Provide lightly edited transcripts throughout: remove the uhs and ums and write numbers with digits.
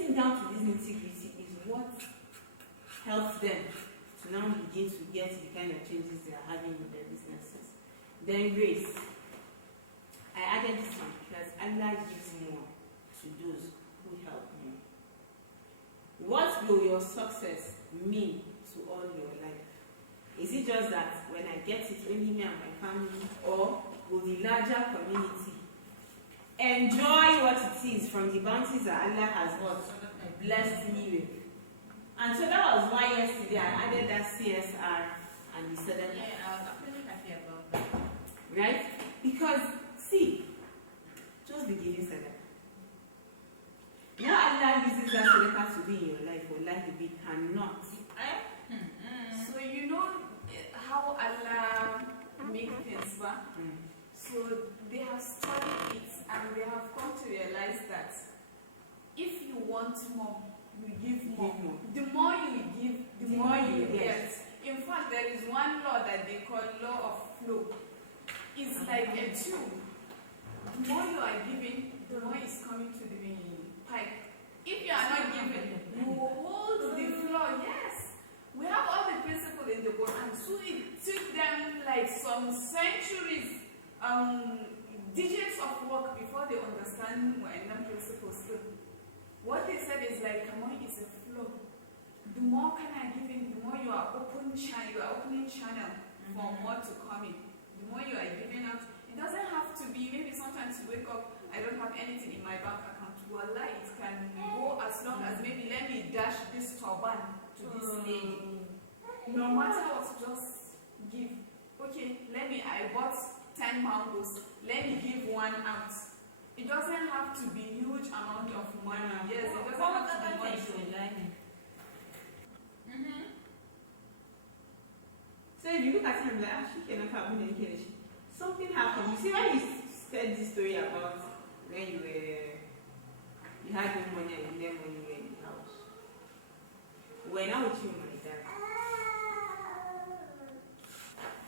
getting down to this nitty-gritty is what helps them to now begin to get the kind of changes they are having in their businesses. Then grace. I added this one because Allah gives more to those who help more. What will your success mean to all your life? Is it just that when I get it, only me and my family, or will the larger community enjoy what it is from the bounties that Allah has blessed me with? And so that was why yesterday I added that CSR and the Sadaqah. Yeah, I was actually happy about that. Right? Because, see, just be giving Sadaqah. What Allah uses that Sadaqah to be in your life, or life we cannot. So you know how Allah makes things work? So they have studied it and they have come to realize that if you want more, you give more. The more you give, the more you get. In fact, there is one law that they call law of flow. It's like a tube. The more you are giving, the more is coming to the pipe. If you are not giving, you hold the floor. Yes. We have all the principles in the Quran. So it took them like some centuries, digits of work before they understand what principles do. What they said is like, come on, it's a flow. The more kind of giving, the more you are opening channel for more to come in. The more you are giving out, it doesn't have to be, maybe sometimes you wake up, I don't have anything in my bank account. Wallah, it can go as long as maybe let me dash this turban to this lady. No matter what, just give. Okay, I bought 10 mangoes, let me give one out. It doesn't have to be huge amount of money. Yes, it doesn't have to be much. So if you look at him like, she cannot have any. Something happened. You see when you said this story about when you had no money and you never money in the house. When I was you, my dad.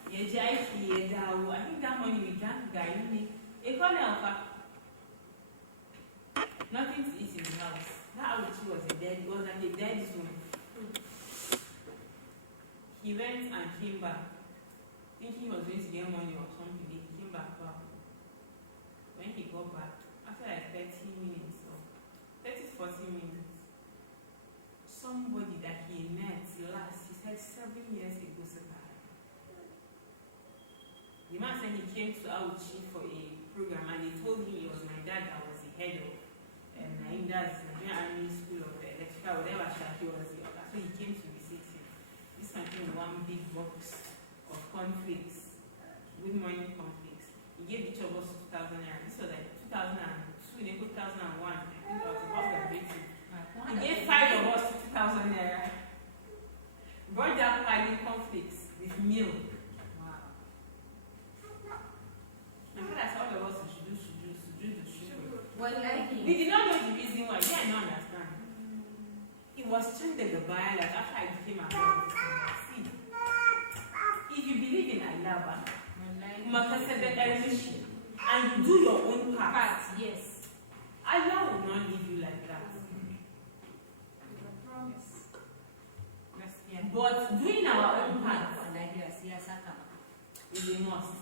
I think that money we drank, guy, a corner of nothing to eat in the house. That Awuchi was like a dead zone. He went and came back, thinking he was going to get money or something. He came back. When he got back, after like 30 minutes or 30 to 40 minutes, somebody that he met last, he said 7 years ago, the man said he came to Awuchi for a program and he told him it was my dad that was the head of Nigeria's Nigerian Army School of Electrical, whatever he was. So he came to visit him. This man came with one big box of cornflakes, good morning cornflakes. He gave each of us 2,000 naira. This was like 2002, then 2001. I think I was about graduating. He gave 5 of us 2,000 naira. Brought down piling cornflakes with milk. Wow. I feel like all of us should do. Well, we did not know the reason why. Yeah, I don't understand. It was changed the buyer like after I became a man. See, if you believe in Allah, and you do your own part, yes, Allah will not leave you like that. Promise. But doing our own part is a must.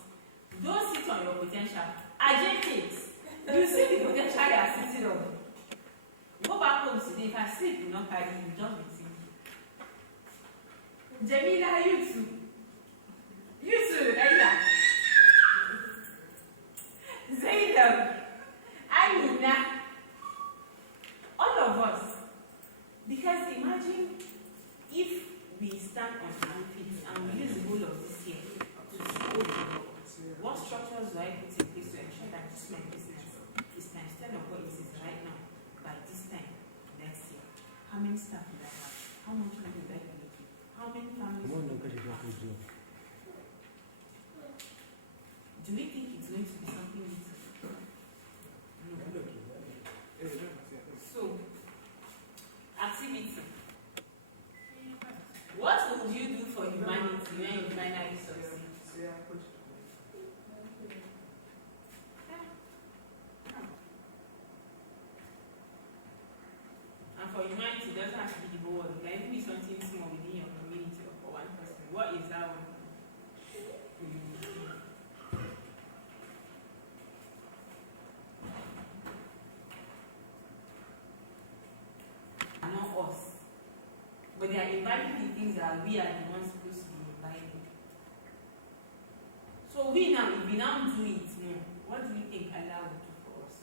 Don't sit on your potential. Agitate. You see the potential you are sitting on. Go back home today. If I sleep, will not carry you. Just be thinking. Jamila, you too. You too, Ella. Zainab, Amina, all of us. Because imagine if we stand on our feet and we use the whole of this year to support the world. What structures do I put in place to ensure that this my business is times 10 of what it is right now by this time next year? How many staff do I have? How much money do I need? How many families? Do we think it's going to be something little? No. So, activity. What would you do for humanity when you finally succeed? And And for humanity, it doesn't have to be the whole world. It can even be something small within your community or for one person. What is that one? Not us. But they are imbibing the things that we are the ones supposed to be imbibing. So we now, if we now do it more, what do we think Allah will do for us?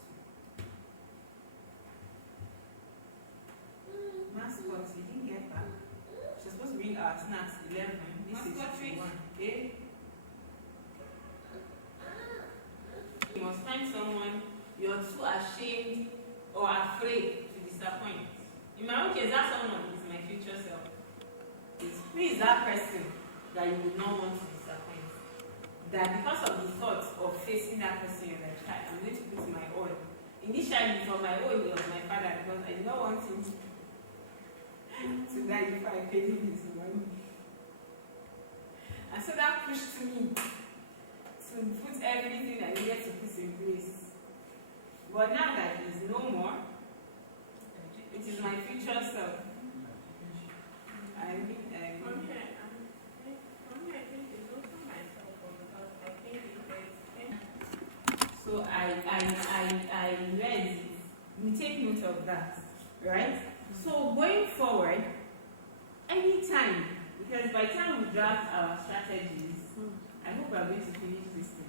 Mascot, we didn't get back. She's supposed to bring our snacks 11. This is 1. Okay? You must find someone you're too ashamed or afraid to disappoint. In my own case, that someone is my future self. Who is that person that you would not want to disappoint? That because of the thought of facing that person, you're like, I'm going to put my all. Initially, for my own, it was my father because I did not want him to die before I paid him his money. And so that pushed me to put everything I needed to put in place. But now that he's no more, it is my future self. I think it's also myself because I think it's so I read it. We take note of that, right? So going forward, anytime, because by the time we draft our strategies, I hope we are going to finish this thing.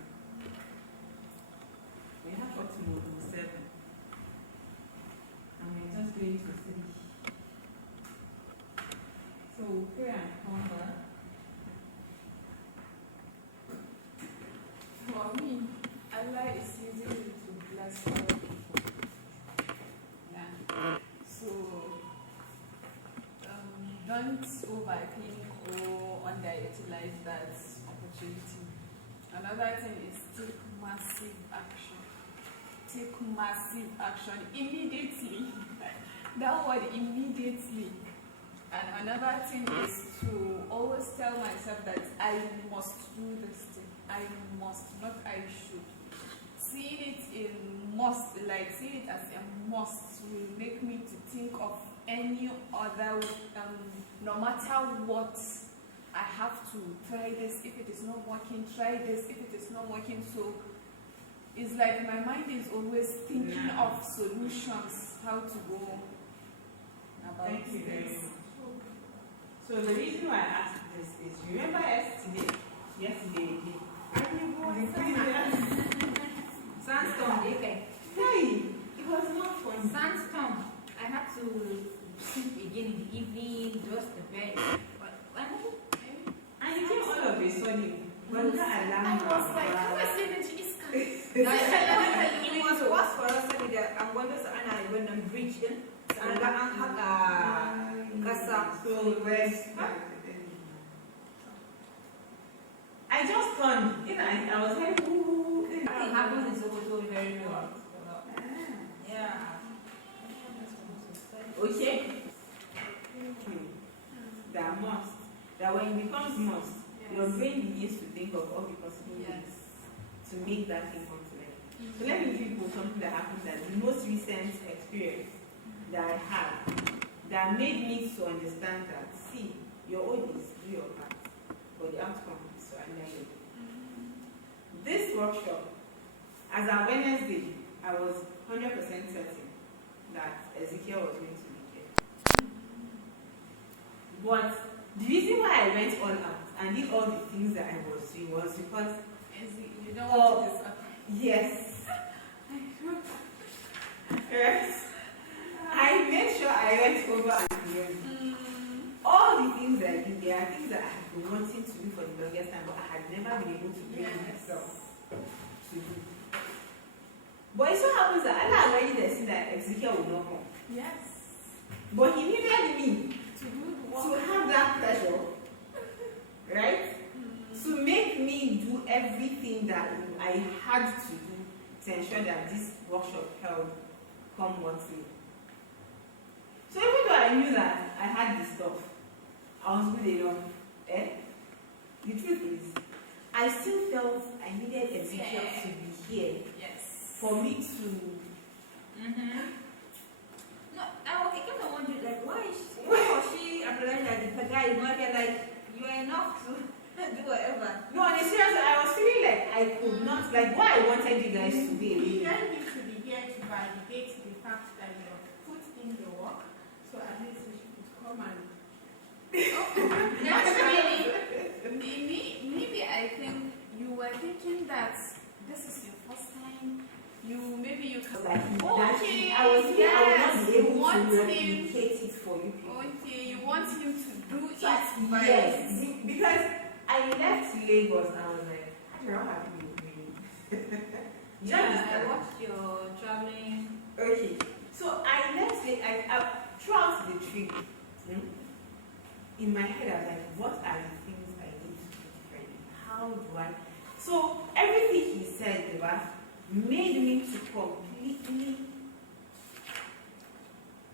We have up to module 7. And we're just going to 3. So pray and hunger. For me, Allah is using it to bless other people. Yeah. So don't overthink or underutilize that opportunity. Another thing is take massive action. Take massive action immediately. That word immediately. And another thing is to always tell myself that I must do this thing. I must, not I should. Seeing it in must, like seeing it as a must, will make me to think of any other, no matter what, I have to try this. If it is not working, try this. If it is not working, so it's like my mind is always thinking of solutions, how to go about Thank you very this. much. So the reason why I asked this is, remember yesterday, Sandstorm, okay. hey, it was not fun. Sandstorm. I had to sleep again in the evening, just the bed. And it came all of a sudden. But that alarm I was like, where's the energy is coming? It was worse for us saboda an gwanda su ana wannan bridge din an ga an haƙa ƙasa. So where's I just turned. I was like, ooh. Nothing happens in Sokoto very well. Yeah. Okay. That must. That when it becomes must, your brain begins to think of all the possible ways to make that thing come to life. So let me give you something that happened, that the most recent experience that I had that made me to understand that, see, your own is do your part, but the outcome is to under you. This workshop, as a Wednesday, I was 100% certain that Ezekiel was going to be here. But the reason why I went all out and did all the things that I was doing was because You don't want to yes. Yes. I made sure I went over and learned. All the things that I did, there are things that I had been wanting to do for the longest time, but I had never been able to bring myself to do. But it so happens that Allah had already seen that Ezekiel would not come. Yes. But he needed me To do the to work. have that pressure, right? To make me do everything that I had to do to ensure that this workshop held come what may. So even though I knew that I had the stuff, I was good enough. The truth is, I still felt I needed Ezekiel to be here Yes. for me to. No, I came to wonder whatever. No, on a serious note, I was feeling like I could not, like what I wanted you guys to be. You guys need to be here to validate the fact that you have put in the work, so at least you should come and. Not really. Maybe I think you were thinking that this is your first time. Maybe you can. Like, Okay, I was thinking I would not be yes, able you want to him- replicate it for you people. Okay, you want him to do it But by yes, because I left Lagos and I was like, I don't know how to be with you. I watched your traveling. Okay, so I left throughout the trip, in my head I was like, what are the things I need to do differently? How do I? So everything he said, Deba, made me to completely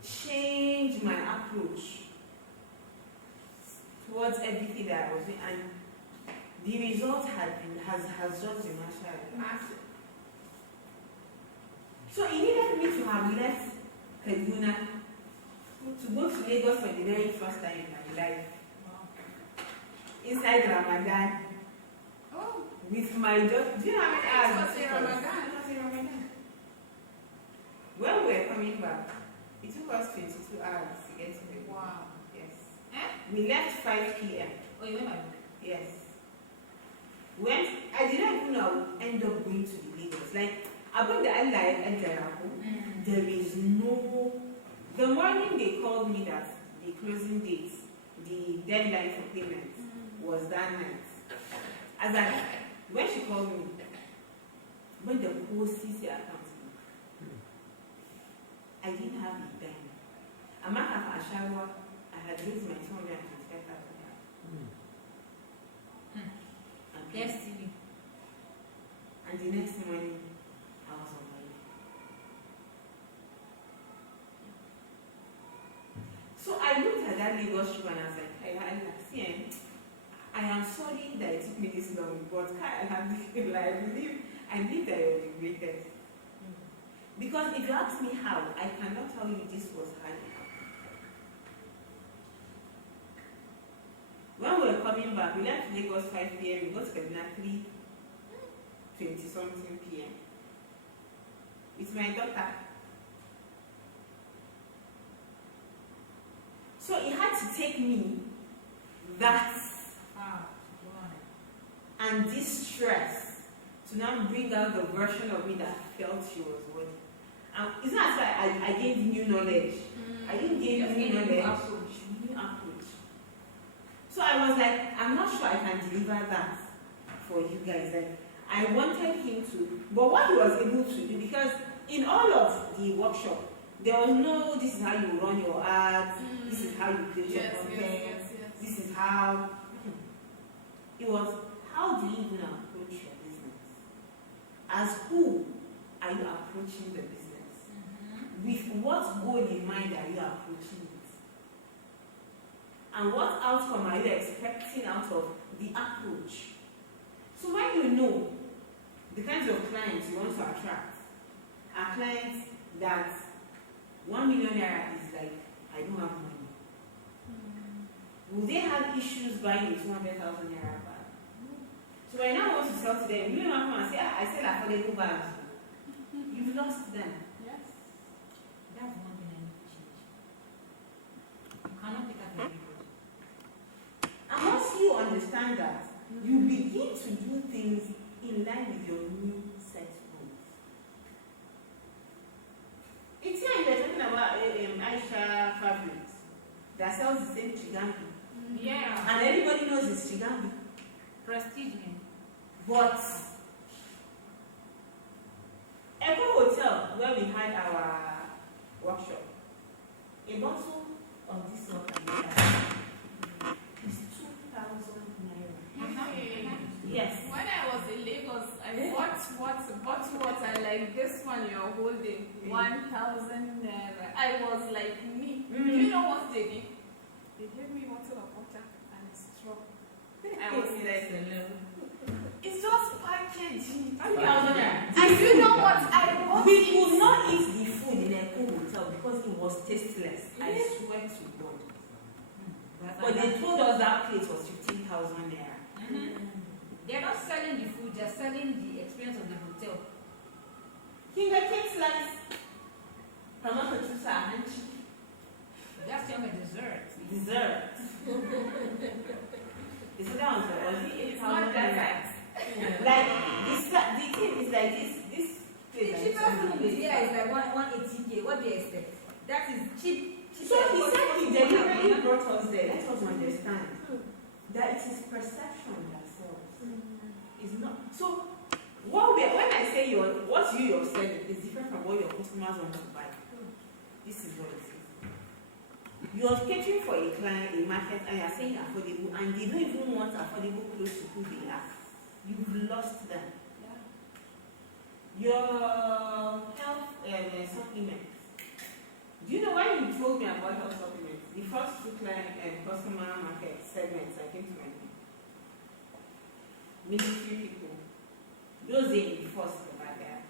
change my approach towards everything that I was doing, and the result has just been massive. So it needed me to have left Kaduna to go to Lagos for the very first time in my life. Inside Ramadan, Oh, with my daughter. Do you know how many hours? it was it a took us? Ramadan. It was a Ramadan. When we were coming back, it took us 22 hours to get to Lagos. Wow. Yes. Eh? We left 5 p.m. Oh, you went by Yes. When I did not even know I would end up going to the Lagos. Like, about the Allah and there is no. The morning they called me that the closing date, the deadline for payment was that night. As I, when she called me, when the whole CC account, I didn't have a dime. I'm not at Ashawa, I had raised my 225,000 and paid. Destiny. And the next morning, I was on my way. So I looked at that Lagos trip and I was like, see, I am sorry that it took me this long, but I believe that you're the greatest. Because if you ask me how, I cannot tell you this was how it happened. When we were coming back, we left Lagos 5 p.m. We got to Kaduna 3:20 something p.m. with my daughter. So it had to take me that and this stress to now bring out the version of me that felt she was worthy. It's not as if I gained new knowledge. I didn't gain new knowledge. New approach. So I was like, I'm not sure I can deliver that for you guys. Like, I wanted him to, but what he was able to do, because in all of the workshop, there was no, this is how you run your ads, this is how you create your content, this is how. It was, how do you even approach your business? As who are you approaching the business? With what goal in mind are you approaching it? And what outcome are you expecting out of the approach? So when you know the kinds of clients you want to attract are clients that 1 million naira is like, I don't have money. Will they have issues buying a 200,000 naira bag? So when I now want to sell to them, you don't come and say, I sell affordable bags. You've lost them. Yes. That's one thing I need to change. You cannot take up everybody. And once you understand that, you begin to do things in line with your new set goals. It's here you're talking about Aisha Fabrics that sells the same Chigambi. Yeah. And everybody knows it's Chigambi. Prestige me. But Echo Hotel, where we had our workshop, a bottle of this water is 2,000 naira. Yes. When I was in Lagos, I bought water like this one you're holding, 1,000 naira. I was like me. You know what they did? They gave me a bottle of water and a straw. I was like, it's just packaging. 2,000 naira. And you know what? I bought We it. could not eat the food in Echo Hotel because it was tasteless. I swear to God. But they told us that plate was 15,000 naira. They're not selling the food, they're selling the experience of the hotel. Kinga cake slice. Kamar ka tusa a hanci. That's your dessert. Dessert. Is it down to us? It's not that. Like the thing is like this The place. cheapest food in here is like 180K. What do you expect? That is cheap. So he said he deliberately brought us there. Let us understand that it is perception that sells. It's not. So when I say what you're selling is different from what your customers want to buy. This is what it is. You're catering for a client, a market, and you're saying affordable, and they don't even want affordable close to who they are. You've lost them. Your health supplements. Do you know why you told me about health supplements? The first two client customer market segments I came to my mind. Military people. Those they enforce about that.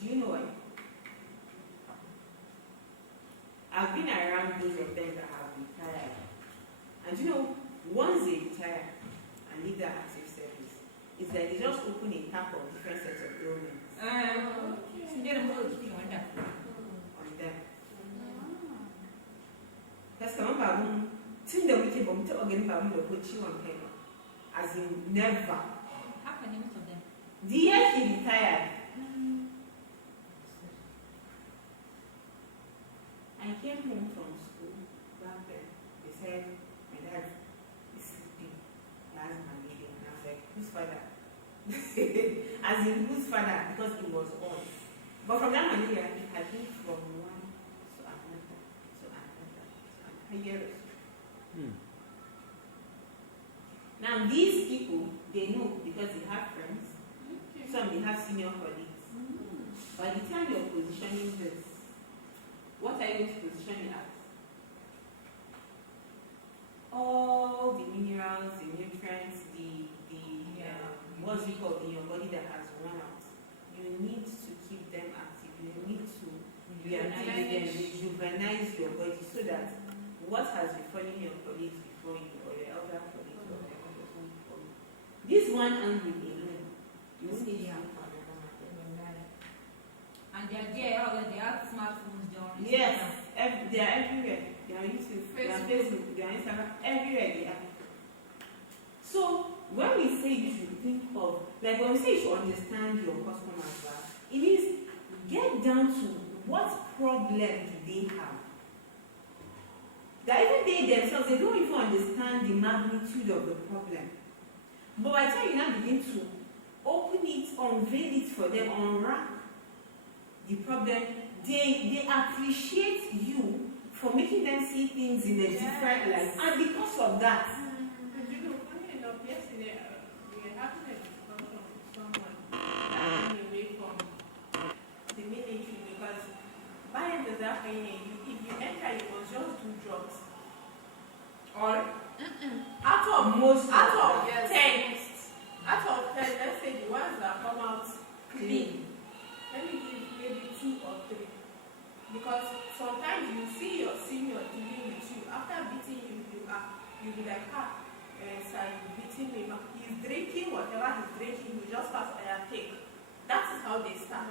Do you know why? I've been around those of them that have retired. And you know, once they retire and leave that active service, it's like they just open a tap of different sets of ailments So they're the thing on that. on them. That's the one thing that we keep on talking about the coaching on him. As in never. How can you most of them? The year he retired, I came home from school back then. They said, my dad is sleeping. He has malaria. And I was like, whose father? As in whose father? Because it was on. But from that malaria, it had been from one to another, to another, to another year. Now these people, they know because they have friends. Some they have senior colleagues. By the time you're positioning this, what are you going to position it as? All the minerals, the nutrients, what's it called in your body that has worn out. You need to keep them active. You need to rejuvenate your body so that what has befallen your colleagues before you or your elder colleagues or whatever doesn't befall you. This one angle alone, you see Yeah. for another matter. And they're there, they have smartphones, they're on Yes, Instagram. they are everywhere. They are YouTube, they are Facebook, they are Instagram, everywhere they are. So when we say you should think of, like when we say you should understand your customers, well, it means get down to what problem do they have. That even they themselves, they don't even understand the magnitude of the problem. But by the time you now begin to open it, unveil it for them, unwrap the problem, they appreciate you for making them see things in a different light. And because of that, But you know, funny enough, yesterday we were having a discussion with someone that came away from the military because by the if you enter, you must just do drugs. Or out of 10, let's say the ones that come out clean, let me give maybe 2 or 3. Because sometimes you see your senior dealing with you. After beating you, you'll be like, sir, you beating me. He's drinking whatever he's drinking, he just pass a take. That is how they start.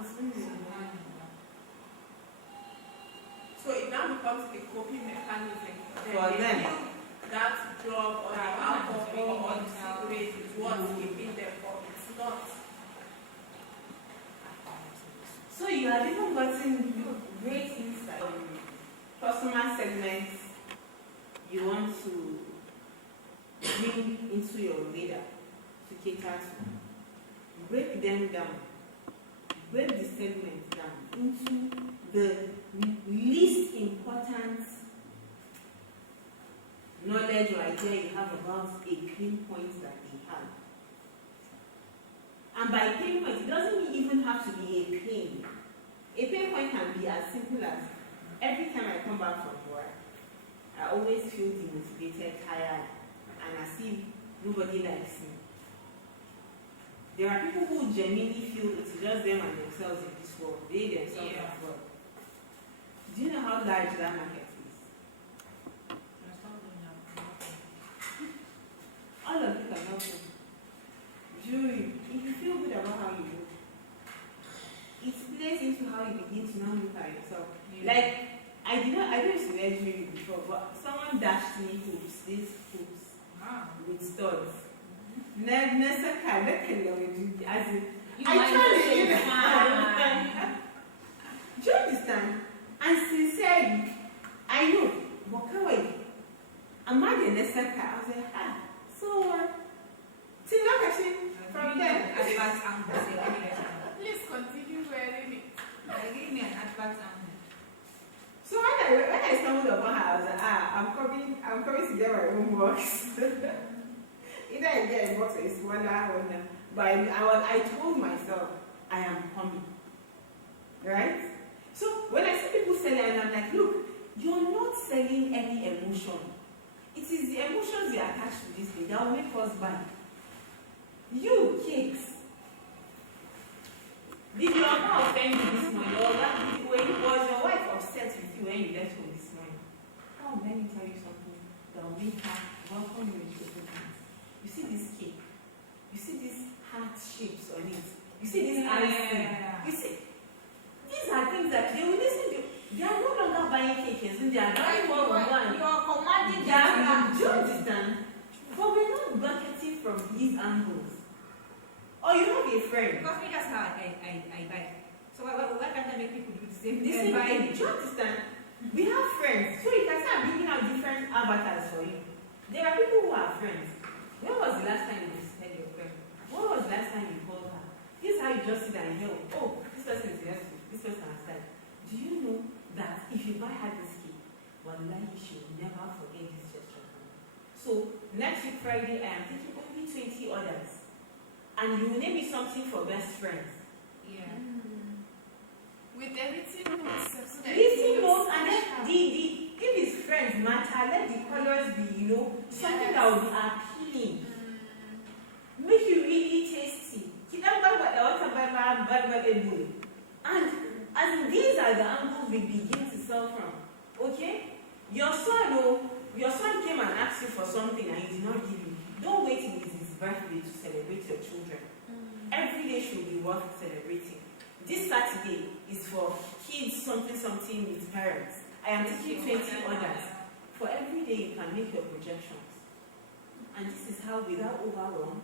So it now becomes a coping mechanism. For They them. feel that drug or the alcohol or the cigarette is what's keeping them, but it's not. so you have even gotten great insight on customer segments you want to bring into your radar to cater to. Break them down. Break the segment down into the least important knowledge or idea you have about a pain point that they have. And by pain point, it doesn't even have to be a pain. A pain point can be as simple as every time I come back from work, I always feel demotivated, tired, and as if nobody likes me. There are people who genuinely feel it's just them and themselves in this world. They themselves Yeah. as well. Do you know how large that market is? All of you can help them. to now look at yourself. Like, I don't used to wear jewelry before, but someone dashed me hoops, these hoops with studs. Nessa cara, as in, I tried it. Do you understand? And sincerely, I know, but kawai, I'm at the Nessa car. I was like, so till now, actually, from there, advanced angle. Please continue wearing it. Give me an advanced angle. So when I stumbled upon her, I was like, I'm coming to get my own box. Either I get a box or a smaller one. But I told myself, I am coming. Right? So when I see people selling, and I'm like, look, you're not selling any emotion. It is the emotions you attach to this thing that will make us buy. You, cakes. Did your mom offend you this morning? Or was your wife upset with you when you left home this morning? Oh, let me tell you something that will make her welcome you into the house. You see this cake? You see these heart shapes on it? You see this icing? You see? These are things that they will listen to. They are no longer buying cakes, they are buying one on one. You are commanding Do you understand? But we're not marketing from these angles. Or you have a friend. Because me, that's how I buy. So why can't I make people do the same The thing? same thing. Do you understand? We have friends. So you can start bringing out different avatars for you. There are people who are friends. When was the last time you visited your friend? When was the last time you called her? This is how you just sit and hear, oh, this person is next to this person has died. Do you know that if you buy her this cake, wallahi, she will never forget this gesture from you. So next week Friday, I am taking only 20 orders. And you will name me something for best friends. Yeah. With everything so that Easy it notes, looks and then special. if his friends matter, let the colors be, something that will be appealing. Make you really tasty. And as these are the angles we begin to sell from. Okay? Your son came and asked you for something and you did not give him. Don't wait till it's his birthday to celebrate your children. Every day should be worth celebrating. This Saturday is for kids something with parents. I am taking 20 orders. For every day you can make your projections. And this is how, without overwhelm,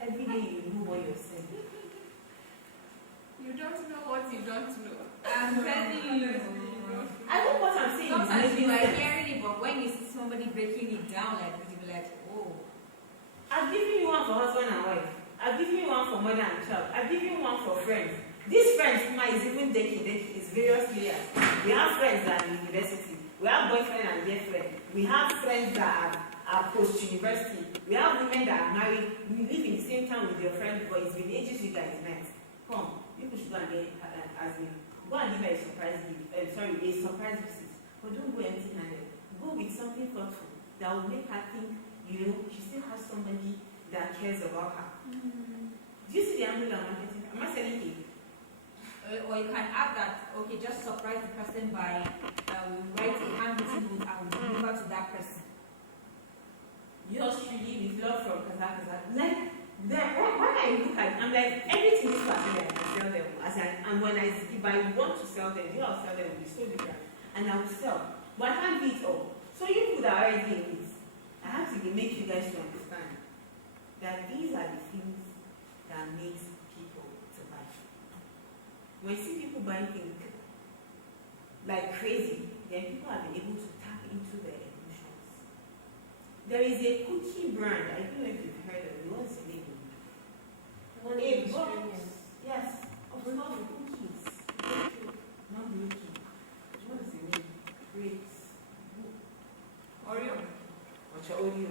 every day you know what you're saying. You don't know what you don't know. I'm telling you. I hope what I'm saying Sometimes is you making are sense. hearing it, but when you see somebody breaking it down like this, you'll be like, oh. I've given you one for husband and wife. I've given you one for mother and child. I've given you one for friends. These friends, is even decade, it's various layers. We have friends that are in university. We have boyfriend and girlfriend. We have friends that are post-university. We have women that are married. We live in the same town with your friend, but it's been ages you guys met. Come, you should go and get go and give her a surprise gift. A surprise visit. But don't go empty-handed. Go with something thoughtful that will make her think, she still has somebody that cares about her. Do you see the angle I'm marketing? Am I selling it? Or you can add that, okay, just surprise the person by writing a handwritten note and deliver to that person. Yours truly with love from Kazakh. Like, when I look at it, I'm like, everything is possible, I can sell them. And if I want to sell them, I'll sell them will be so different. And I will sell. But I can't do it all. So you could already in it. I have to make you guys to understand that these are the things that makes people to buy. When you see people buying things like crazy, then people have been able to tap into their emotions. There is a cookie brand, I don't know if you've heard of it. What's the name? A box. Yes, of not cookies. Not milky. What's the name? Great. Oreo. What's your Oreo?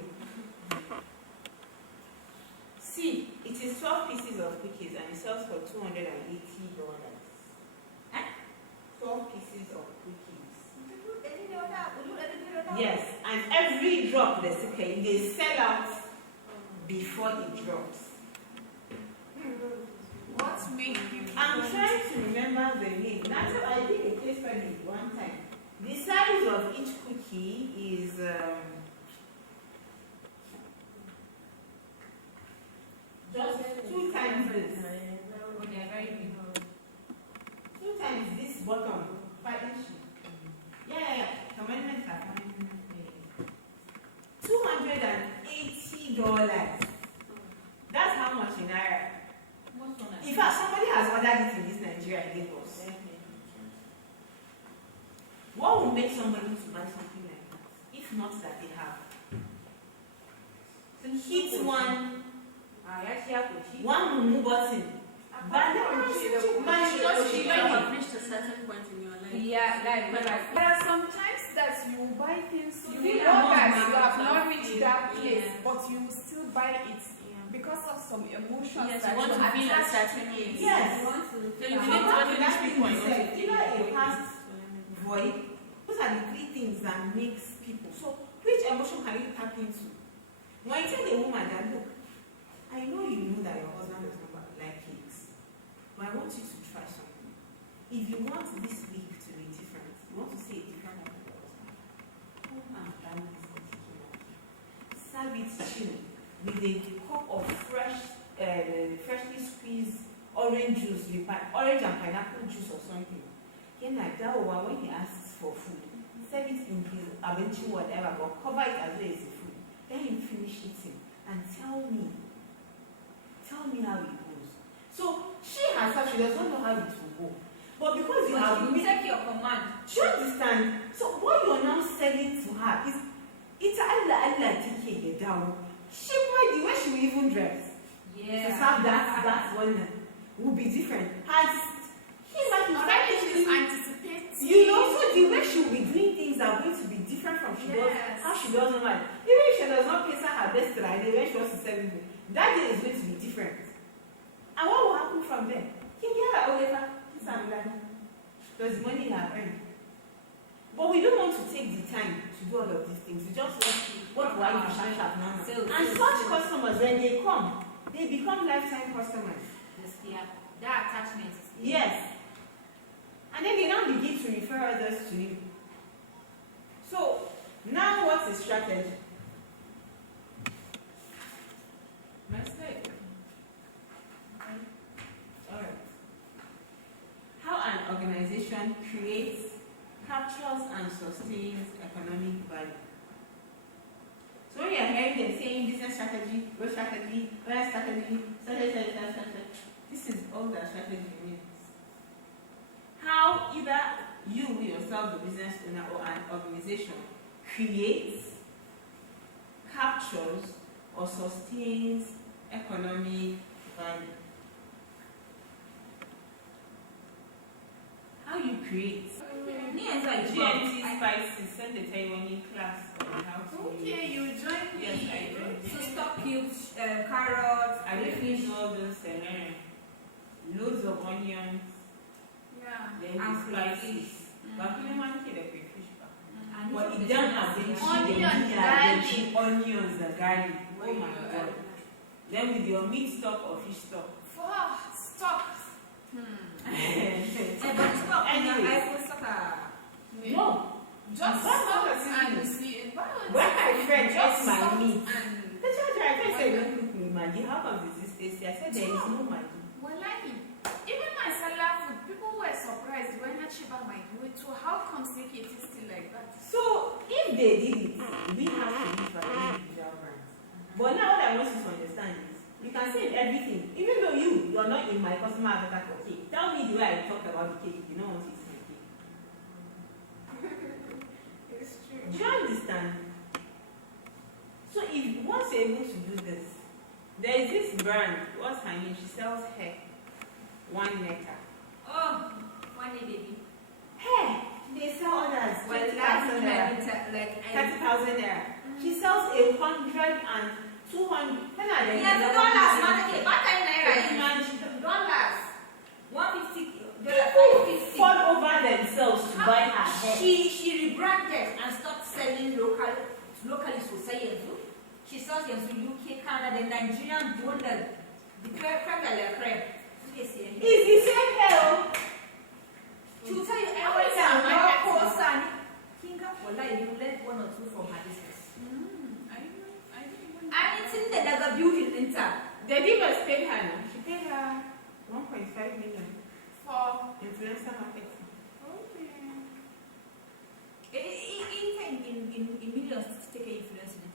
See, it is 12 pieces of cookies and it sells for $280. 12 pieces of cookies. Yes, and every drop they sell out before it drops. What makes people I'm trying to remember the name. That's what I did a case study one time. The size of each cookie is just 2 times this. Oh, they are very big. 2 times this $180. That's how much in Naira. What's on In fact, somebody has ordered it in this Nigeria in Lagos. What will make somebody to buy something like that? If not that they have. Hit one mumu button. But She have reached a certain point in your life. Yeah, like There are some times that you buy things, You you feel know like that mom, you have not reached that Yes. place, but you still buy it because of some emotions Yes, that you want to feel a attach certain to age. it. Yes. You want to So you So believe back to to that finish thing people you and said, not you know, a past void. Those are the three things that makes people. So which emotion can you tap into? When you tell a woman that, look, I know you know that your husband does not like cakes, but I want you to try something. If you want this week to be different, you want to see a different kind of your husband, go and buy this particular cake. Serve it chill with a cup of freshly squeezed orange juice, orange and pineapple juice or something. Then like that one, when he asks for food, serve it in his abenchi whatever, but cover it as well as the food. Then you finish eating and tell me how it goes. So she herself, she does not know how it will go. But because you have you take your command. do you understand? So what you're now selling to her is it's Allah take down. She might the way she will even dress. Yeah. To serve that one will be different. And Already she's anticipating. you know, so the way she will be doing things are going to be different from Yes. how she does normal. Even if she does not pay her best Friday when she wants to sell it, that day is going to be different. And what will happen from there? There's money in her earned. But we don't want to take the time to do all of these things. We just want to, what do I do sharp now? And such customers, when they come, they become lifetime customers. That attachment is Yes. And then they now begin to refer others to you. So, now what's the strategy? Alright. How an organization creates, captures, and sustains economic value. So when you're hearing them saying business strategy, growth strategy, brand strategy, this is all that strategy means. How either you yourself, the business owner, or an organization creates, captures, or sustains economic value. How you create? GMT spices, send the Taiwanese class on how to Okay, you join me. Yes, I do. So stock cubes, carrots, I will finish all those loads of onions, Yeah. then And the spices. crayfish. But you know one kid a crayfish. And But this it is done the as in Onion, garlic. onions, the garlic. Oh my god. Then with your meat stock or fish stock. Stop. but it's not Anyway. I will suck No. Just Why stop not and seasoning? see. When my friend ate my stop meat, and the judge I said, don't cook me Maggi. How come this is tasty? I said, there is no Maggi. Wallahi, even my salad food, people were surprised when I shiba my way to how come it is still like that. So, if they did it, we have to live for individual brands. But now what I want you to understand is, you can save everything. Even though you're not in my customer avatar for cake. Tell me the way I talked about the cake. You don't want to eat my cake. It's true. Do you understand? So if once you're able to do this, there is this brand, what's her name? She sells hair. One letter. Oh, one day, baby. Hair! They sell others. Well, 20,000 naira. 30,000 naira. She sells 100 and 200. Yeah, the dollars, man. Okay, what kind naira? Imagine. Dollars. 150. People fall over themselves to buy her hair. She rebranded and stopped selling locally for Sayenzu. She sells in UK, Canada, the Nigerian one the creme de la creme. It's the same hair. She will tell you How every is time her no market? course and Kinga for life, you learn one or two from her business. I didn't even And it's in the Naga building inside. The Divas paid her now. She paid her 1.5 million for influencer marketing. okay. In millions to take an influence in it.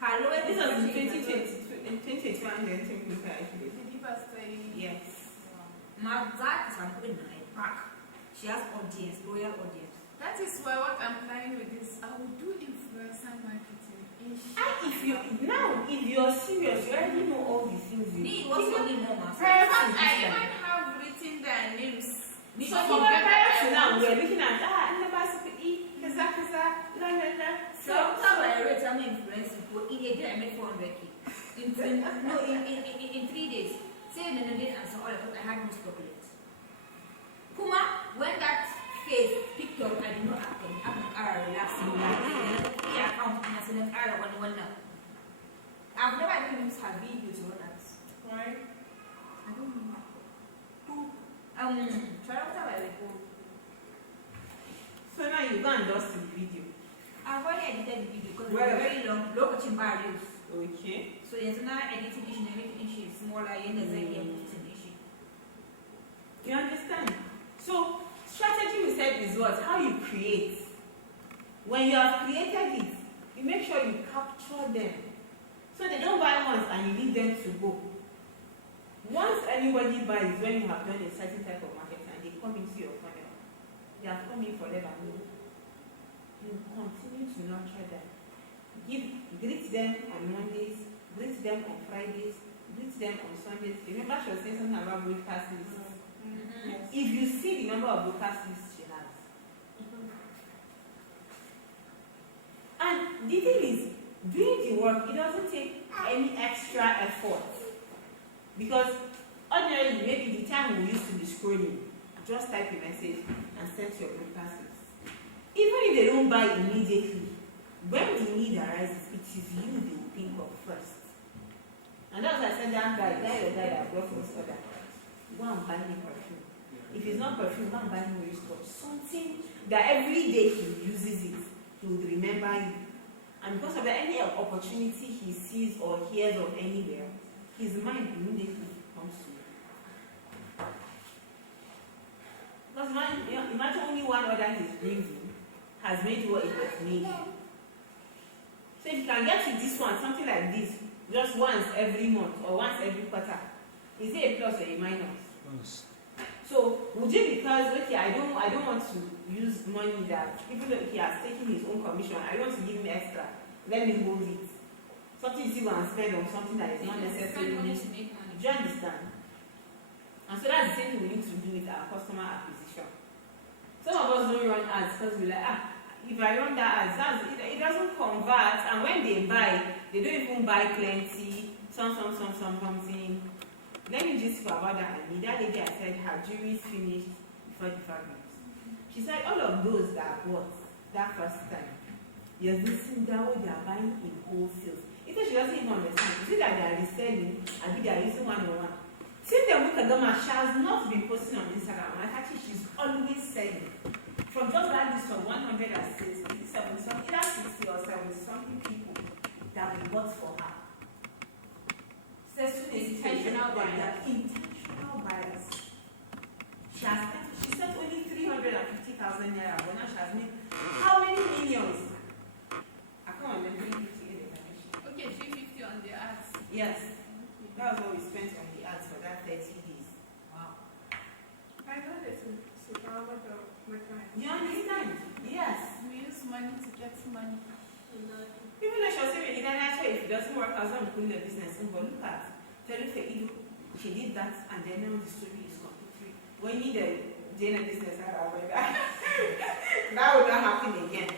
Her lowest This was in depression 2020, in 2021, then Timothy actually. The deeper study. Yes. That is I'm putting it back. She has audience, loyal audience. That is why what I'm planning with this, I will do influencer marketing. And if you're serious, you already know all these things. Me, what's your name, Mama? I even have written their names. So for parents now, we're looking at So after I rate, I'm influencing for in a day I made 400K. In 3 days. Say in a day and so all I had no stock left. Kuma, when that phase picked up, I did not act on it. I'm relaxing. I account and I said, I'm one now. I've never even used her video to run ads. Why? I don't know. Try after I report. So now you go and dust the video. I've already edited the video because Well, it's very long. Low watching barriers. Okay. So there's another editing issue and making issue smaller and there's a editing issue. You understand? So strategy we said is what? How you create. When you have created it, you make sure you capture them. So they don't buy once and you leave them to go. Once anybody buys, when you have done a certain type of marketing and they come into your funnel, they have come in forever. You continue to nurture them. Greet them on Mondays, greet them on Fridays, greet them on Sundays. Remember she was saying something about broadcast lists. Yes. If you see the number of broadcast lists she has. And the thing is, doing the work, it doesn't take any extra effort. Because ordinarily, maybe the time we used to be scrolling, just type a message and send to your broadcast list. Even if they don't buy immediately, when the need arises, it is you they will think of first. And that's why I said that guy that brought this order. Go and buy me perfume. If it's not perfume, go and buy me stuff. Something that every day he uses it, he would remember you. And because of that, any opportunity he sees or hears of anywhere, his mind immediately comes to you. Because imagine only one order he's bringing has made what it has made. So if you can get to this one, something like this, just once every month or once every quarter, is it a plus or a minus? Yes. So would you, because okay, I don't want to use money that even though he has taken his own commission, I don't want to give him extra. Let me hold it. Something you see and spend on something that is not necessary. Spend money to make money. Do you understand? And so that's the same thing we need to do with our customer acquisition. Some of us don't run ads because we're like, if I run that ads, it doesn't convert. And when they buy, they don't even buy plenty, something. Let me just talk about that. And that lady, I said her jewelry is finished before the fabrics. She said all of those that bought that first time, you're listening that what they are buying in wholesale. Even she doesn't even understand. You see that they are reselling, and they are using one-on-one. Since the week ago, she has not been posting on Instagram. Like actually, she's always selling. From just that list of 160, 70 something, either 60 or 70 something people that we bought for her. Intentional buyers. Intentional buyers. She spent only 350,000 naira, but now she has made how many millions? I can't remember 350. Okay, 350 on the ads. Yes, that was what we spent on the ads for that 30 days. Wow. I know this is super much of my time. You understand? Yes. We use money to get money. Even though she was saying, if it doesn't work, I was going to put in the business. But look at, tell you, she did that, and then now the story is completely. When you need a Jane business, that would not happen again.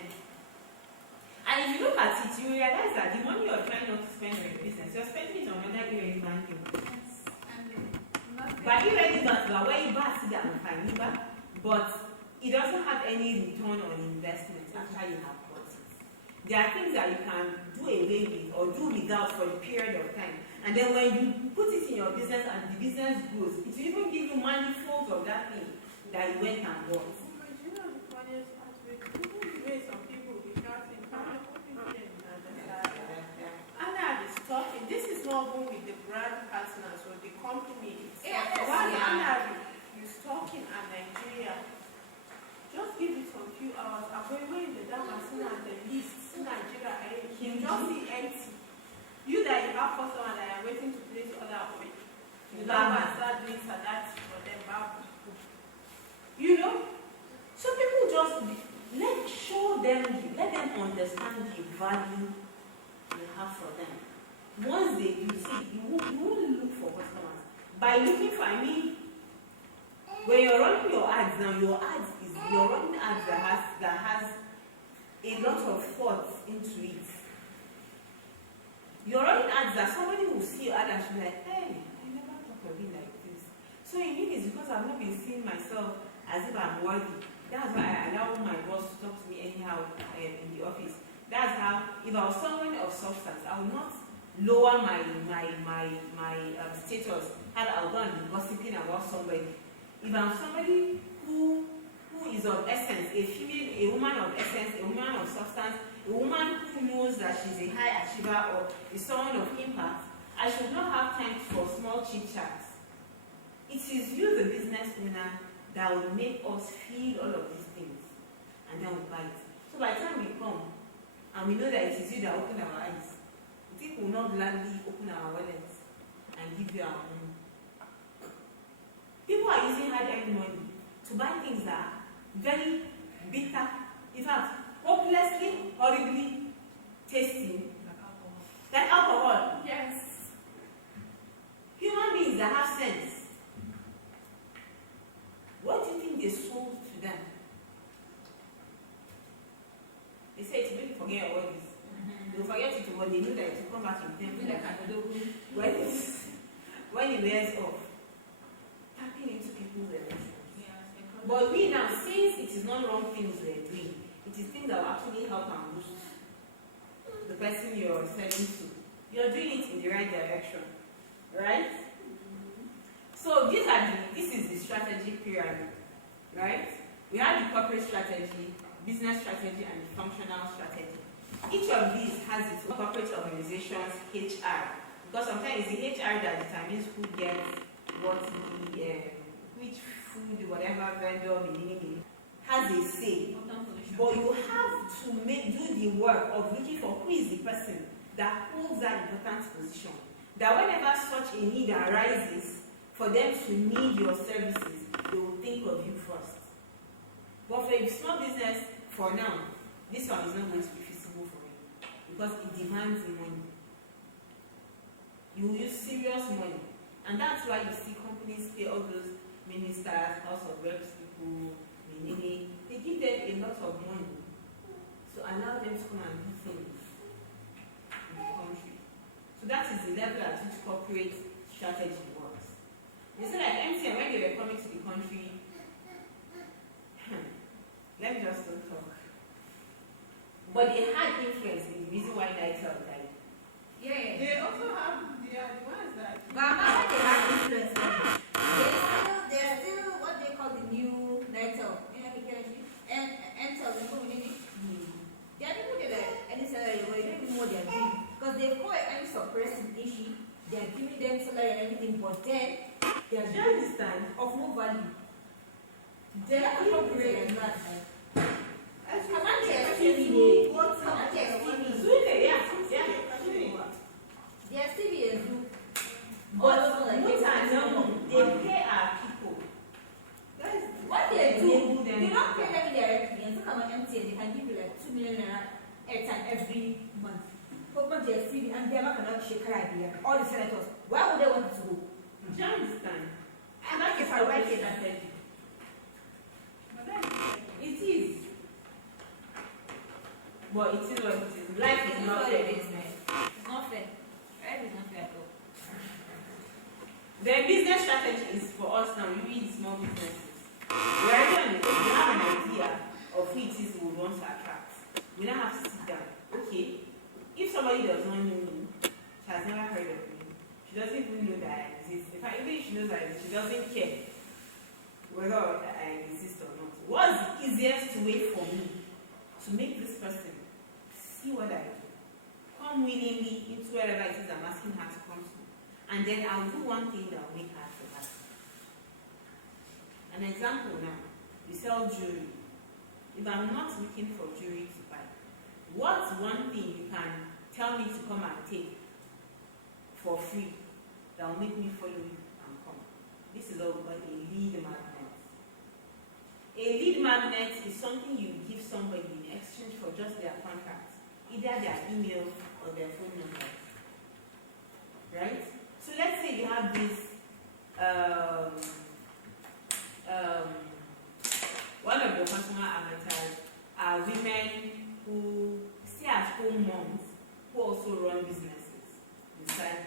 And if you look at it, you realize that the money you're trying not to spend on your business, you're spending it on another irrelevant thing. Yes. And nothing. But irrelevant, where you buy it and find it, but it doesn't have any return on investment after you have bought it. There are things that you can do away with or do without for a period of time. And then when you put it in your business and the business grows, it will even give you manifolds of that thing that you went and bought. But you know the funniest aspect, even the way some people will be shouting, Anna is talking. This is not even with the brand partners or the company. One Anna is talking at Nigeria. Just give it some few hours. I'm going in the Damascene and the list in Nigeria. You just see empty. You don't start doing that for them. You know? So people just let them understand the value you have for them. Once they do, see, you won't look for customers. By looking for, I mean, when you're running your ads now, you're running ads that has a lot of thought into it. You're running ads that somebody will see your ad and she'll be like, hey, I never thought of it like this. So in me, it's because I've not been seeing myself as if I'm worthy. That's why I allow my boss to talk to me anyhow in the office. That's how, if I was someone of substance, I would not lower my status and I'll go and be gossiping about somebody. If I'm somebody who is of essence, a female, a woman of essence, a woman of substance, a woman who knows that she's a high achiever or is someone of impact, I should not have time for small chit chats. It is you, the business owner, that will make us feel all of these things, and then we buy it. So by the time we come, and we know that it is you that open our eyes, we think we will not gladly open our wallets and give you our money. People are using hard-earned money to buy things that are very bitter, in fact, hopelessly, horribly tasting, like alcohol. Yes. Human beings that have sense. What do you think they sold to them? They say to make forget all this. They'll forget it, but they knew that it will come back in 10 minutes. When it wears off, tapping into people's emotions. But we now, since it is not wrong things we're doing, it is things that will actually help and boost the person you're selling to. You're doing it in the right direction, right? So this is the strategy pyramid, right? We have the corporate strategy, business strategy, and the functional strategy. Each of these has its own corporate organization's HR, because sometimes it's the HR that determines who gets what, which food, whatever vendor, has a say. But you have to do the work of looking for who is the person that holds that important position. That whenever such a need arises, for them to need your services, they will think of you first. But for a small business, for now, this one is not going to be feasible for you because it demands money. You will use serious money. And that's why you see companies pay all those ministers, House of Reps people, they give them a lot of money to allow them to come and do things in the country. So that is the level at which corporate strategy works. You see, like MTN, when they were coming to the country, let me just don't talk. But they had influence in the reason why Nitel died. Yeah. They also have, they are the ones that. But I'm not they have influence. They're still what they call the new Nitel. And Intel, the community. They are people that any salary, but they don't even know what they are doing. Because they call it any suppressing issue. They are giving them salary and everything, but then they are doing this time of no value. They are not operating that. Come on, TV. Come on, TV. They are still here, Zoom. But they pay our people. What they do, they don't pay them directly. And so come on MTN, they can give you like 2 million airtime every month. Open their CV and they are not going to shake idea. All the senators, where would they want it to go? Do you understand? I'm not if I write it. It is. But it is what it is. Life is not fair. It's not fair. Life is not fair at all. The business strategy is for us now, we read small businesses. We already have an idea of who it is we want to attract. We now have to sit down. Okay, if somebody does not know me, she has never heard of me, she doesn't even know that I exist. In fact, even if she knows that I exist, she doesn't care whether I exist or not. What's the easiest way for me to make this person see what I do? Come willingly into wherever it is I'm asking her to come to. And then I'll do one thing that will make her feel happy. An example now, you sell jewelry. If I'm not looking for jewelry to buy, what's one thing you can tell me to come and take for free that will make me follow you and This is what we call a lead magnet. A lead magnet is something you give somebody in exchange for just their contact, either their email or their phone number. Right? So let's say you have this one of your customer avatars are women who stay at home moms who also run businesses inside.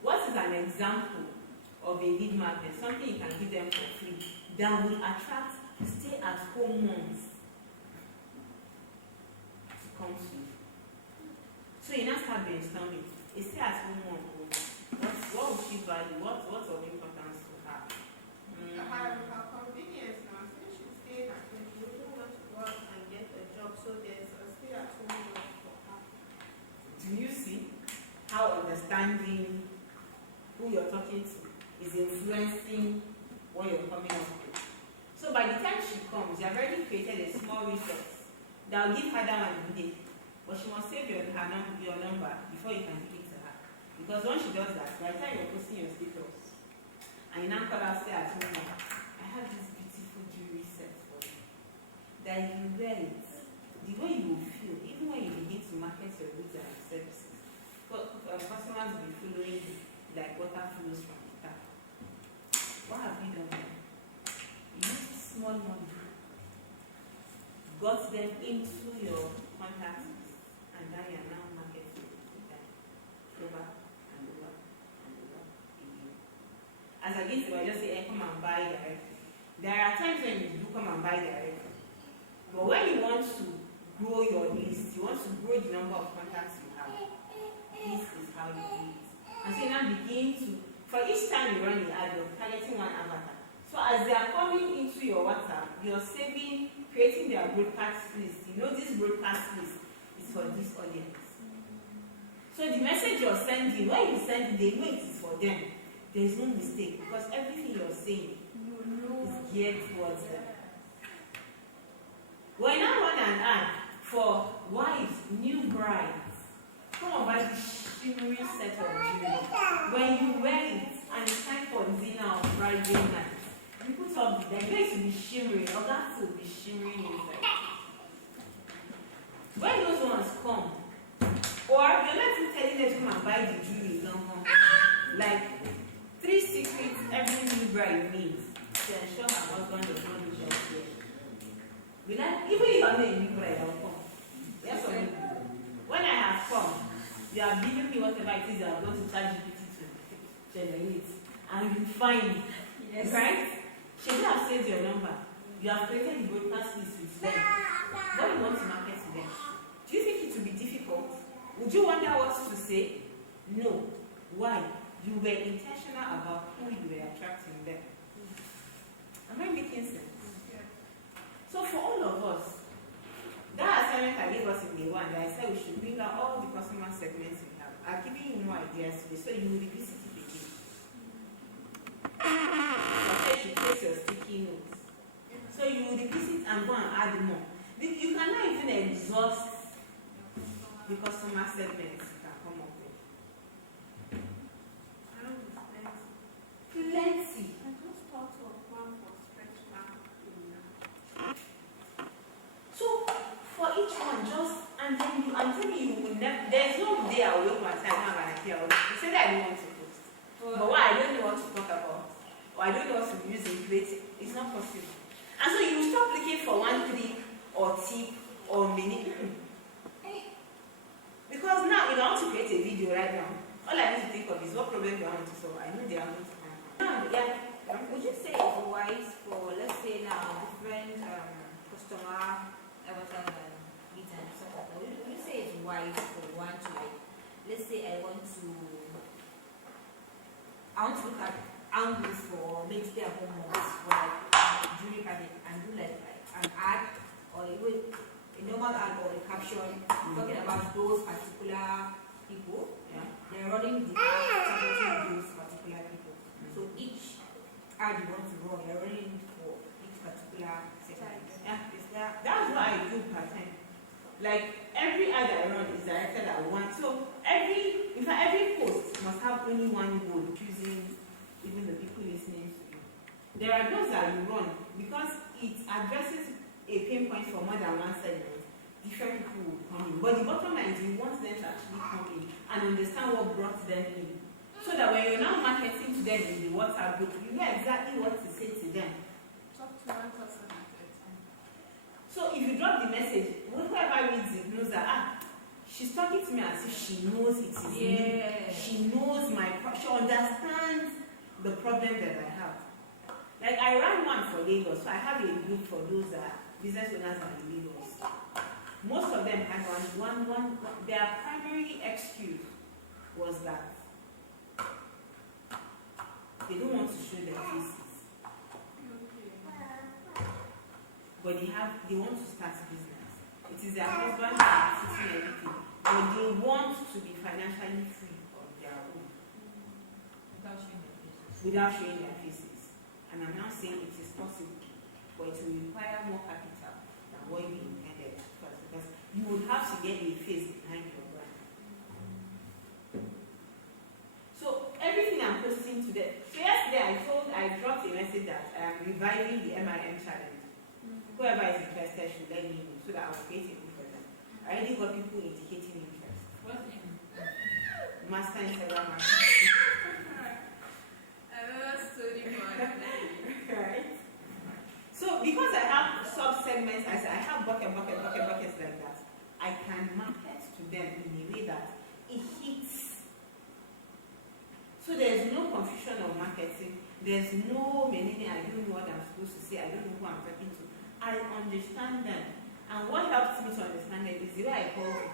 What is an example of a lead magnet? Something you can give them for free that will attract stay at home moms to come to you. So you now start brainstorming. A stay at home mom, what would she value? What's of importance to her? Her convenience now, since she's staying at home, she wouldn't want to go out and get a job, so there's a stay at home job for her. Do you see how understanding who you're talking to is influencing what you're coming up with? So by the time she comes, you have already created a small resource that will give her that one immediately. But she must save your number before you can give it to her. Because once she does that, by the time you're posting your status, and you now call her, say at home, I have this beautiful jewelry set for you. That you wear it, the way you will feel, even when you begin to market your goods and services, customers will be following you like water flows from the tap. What have you done? You used small money, got them into your contacts, and now you are now marketing with them over and over and over again. As against if I just say, hey, come and buy directly. There are times when you do come and buy directly. But when you want to grow your list, you want to grow the number of contacts you have, this is how you do it. And so you now begin to, for each time you run the ad, you're targeting one avatar. So as they are coming into your WhatsApp, you're saving, creating their broadcast list. You know this broadcast list is for this audience. So the message you're sending, when you send it, they know it is for them. There is no mistake because everything you're saying is geared towards them. When I run an ad for wives, new brides, come on buy this shimmery set of jewelry. When you wear it and it's time for dinner or Friday night, you put up the going to be shimmering, or that will be shimmering inside. When those ones come, or you're not even telling them to come and buy the jewelry, like 3 secrets every new bride needs to ensure her husband does not lose your care. Be like, even if I'm not a new bride, I'll come. Yes or no? When I have come, you are giving me whatever it is you are going to ChatGPT to generate, and you find it. Yes. Right? She should have saved your number. You have created the broadcast list with them. What do you want to market to them? Do you think it will be difficult? Would you wonder what to say? No. Why? You were intentional about who you were attracting them. Am I making sense? Yeah. So for all of us, that assignment I gave us in day one, that I said we should bring out all the customer segments we have. I've given you more ideas today, so you will revisit it again. You should place your sticky notes. So you will revisit and go and add more. You cannot even exhaust the customer segments you can come up with. Plenty. I just thought of one for stretch mark. So for each one, just and then I'm telling you, will never. There's no day I will look my time now and I feel. You say that I don't want to post, but what I don't know what to talk about, or I don't know what to use in creating, it's not possible. And so you will stop looking for one trick or tip or minute. Because now if I want to create a video right now, all I need to think of is what problem do I want to solve. I know they are going to find. Yeah. Would you say it's wise for, let's say now, different customer avatars and leads and stuff like that? Would you say it's wise for one to, like, let's say I want to look at angles for maybe stay at home moms for like jewelry cabinet and do like an ad or a normal ad or a caption talking about those particular people. Yeah. They're running the ad targeting those particular people. So each ad you want to run, you're running for each particular segment. Yeah, that's what I do part time. Like every ad I run is directed at one. So every post must have only one goal, choosing even the people listening to you. There are those that you run because it addresses a pain point for more than one segment. Different people will come in. But the bottom line is you want them to actually come in and understand what brought them in. So that when you're now marketing to them in the WhatsApp group, you know exactly what to say to them. Talk to one person at a time. So if you drop the message, whoever reads it knows that she's talking to me as if she knows it is me. She knows she understands the problem that I have. Like I ran one for Lagos, so I have a group for those business owners in Lagos. Most of them had one. Their primary excuse was that they don't want to show their faces, but they want to start business. It is their husband that is teaching everything, but they want to be financially free on their own without showing their faces. And I'm now saying it is possible, but it will require more capital than what you intended at first, because you would have to get a face behind your brand. So everything I'm posting today. So yesterday I dropped a message that I am reviving the MIM challenge. Whoever is interested should let me know so that I will create a group for them. I already got people indicating interest. What's the name? Master Instagram marketing. Another story for Right. So because I have sub-segments, I have buckets like that, I can market to them in a way that it hits. So there's no confusion of marketing. There's no meaning, I don't know what I'm supposed to say, I don't know who I'm talking to. I understand them. And what helps me to understand them is the way I call them.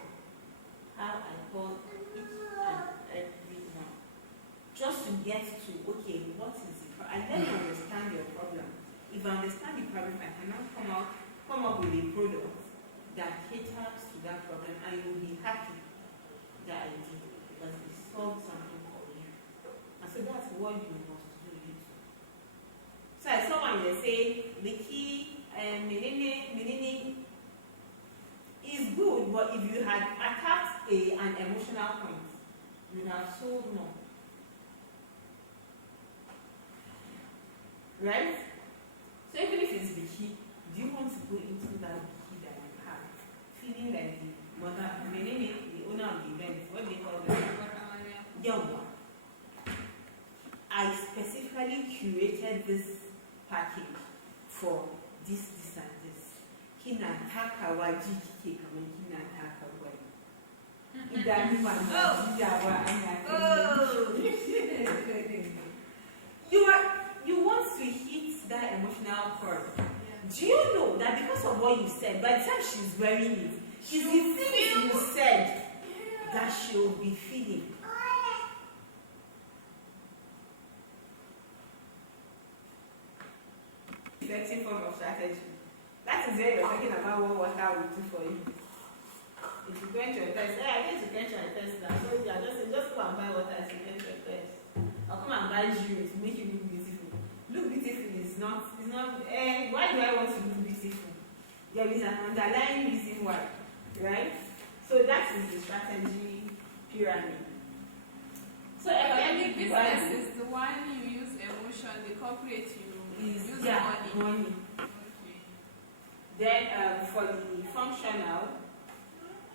How I call each and every one. Just to get to, okay, what is it? I then understand your problem. If I understand the problem, I can now come up with a product that caters to that problem, and you'll be happy that I did it because it solved something for you. And so that's what you must do. So I saw one that say the key menene is good, but if you had attacked an emotional point, you would have sold more. Right? So even if it's bikini, do you want to go into that bikini that you have, feeling like the mother, the owner of the event, what do they call them? Yawa. I specifically curated this package for this and this. Kina taka waji kike kamar kina taka wani. Idan ma jawa You want to hit that emotional chord. Yeah. Do you know that because of what you said, by the time she's wearing it, it's the things you said that she'll be feeling. Effective form of strategy. That is where you're talking about what water will do for you. If you quench your thirst, I need to quench my thirst now. So you are just go and buy water to quench your thirst. I'll come and buy you to make you look beautiful. Look beautiful is not, why do I want to look beautiful? There is an underlying reason why, right? So that is the strategy pyramid. So economic business is the one you use emotion, the corporate you use money. Okay. Then for the functional,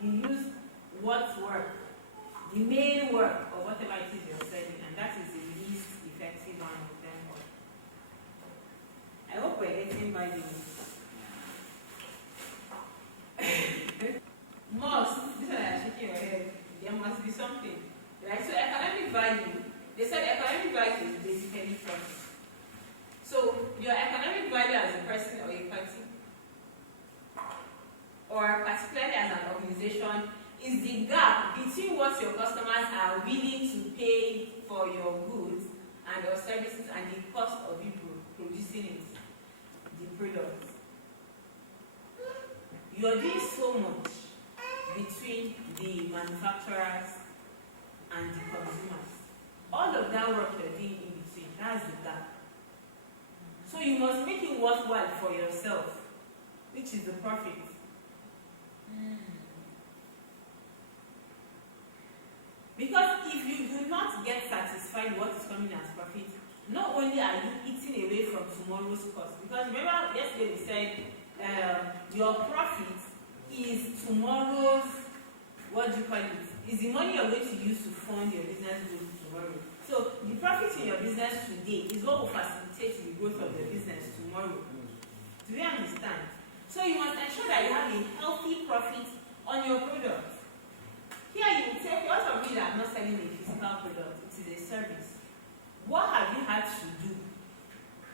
you use what work, the main work, or whatever it is you're selling, and that is the least effective one of them all. I hope we're getting by this. This one I'm shaking your head. There must be something. Right? So economic value, they said economic value is basically profit. So your economic value as a person or a party, or particularly as an organization, is the gap between what your customers are willing to pay for your goods and your services and the cost of you producing it, the product. You are doing so much between the manufacturers and the consumers. All of that work you're doing in between, that's the gap. So you must make it worthwhile for yourself, which is the profit. Because if you do not get satisfied with what is coming as profit, not only are you eating away from tomorrow's cost, because remember yesterday we said your profit is tomorrow's, what do you call it, is the money you're going to use to fund your business growth tomorrow. So the profit in your business today is what will facilitate the growth of your business tomorrow. Do you understand? So you must ensure that you have a healthy profit on your product. Here you will say, because of you that are not selling a physical product, it is a service. What have you had to do?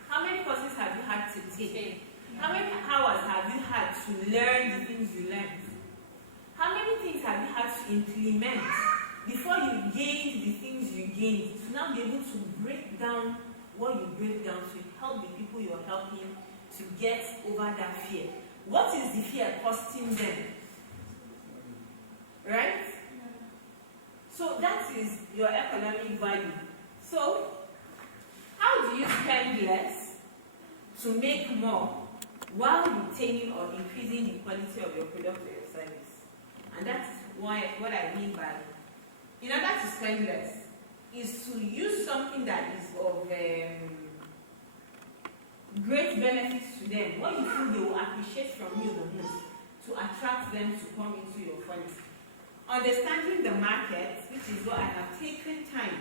How many courses have you had to take? How many hours have you had to learn the things you learned? How many things have you had to implement before you gained the things you gained, to now be able to break down what you break down to help the people you're helping to get over that fear? What is the fear costing them? Right? So that is your economic value. So, how do you spend less to make more while retaining or increasing the quality of your product or your service? And that's what I mean by, in order to spend less, is to use something that is of great benefits to them, what you feel they will appreciate from you the most, to attract them to come into your furnace. Understanding the market, which is what I have taken time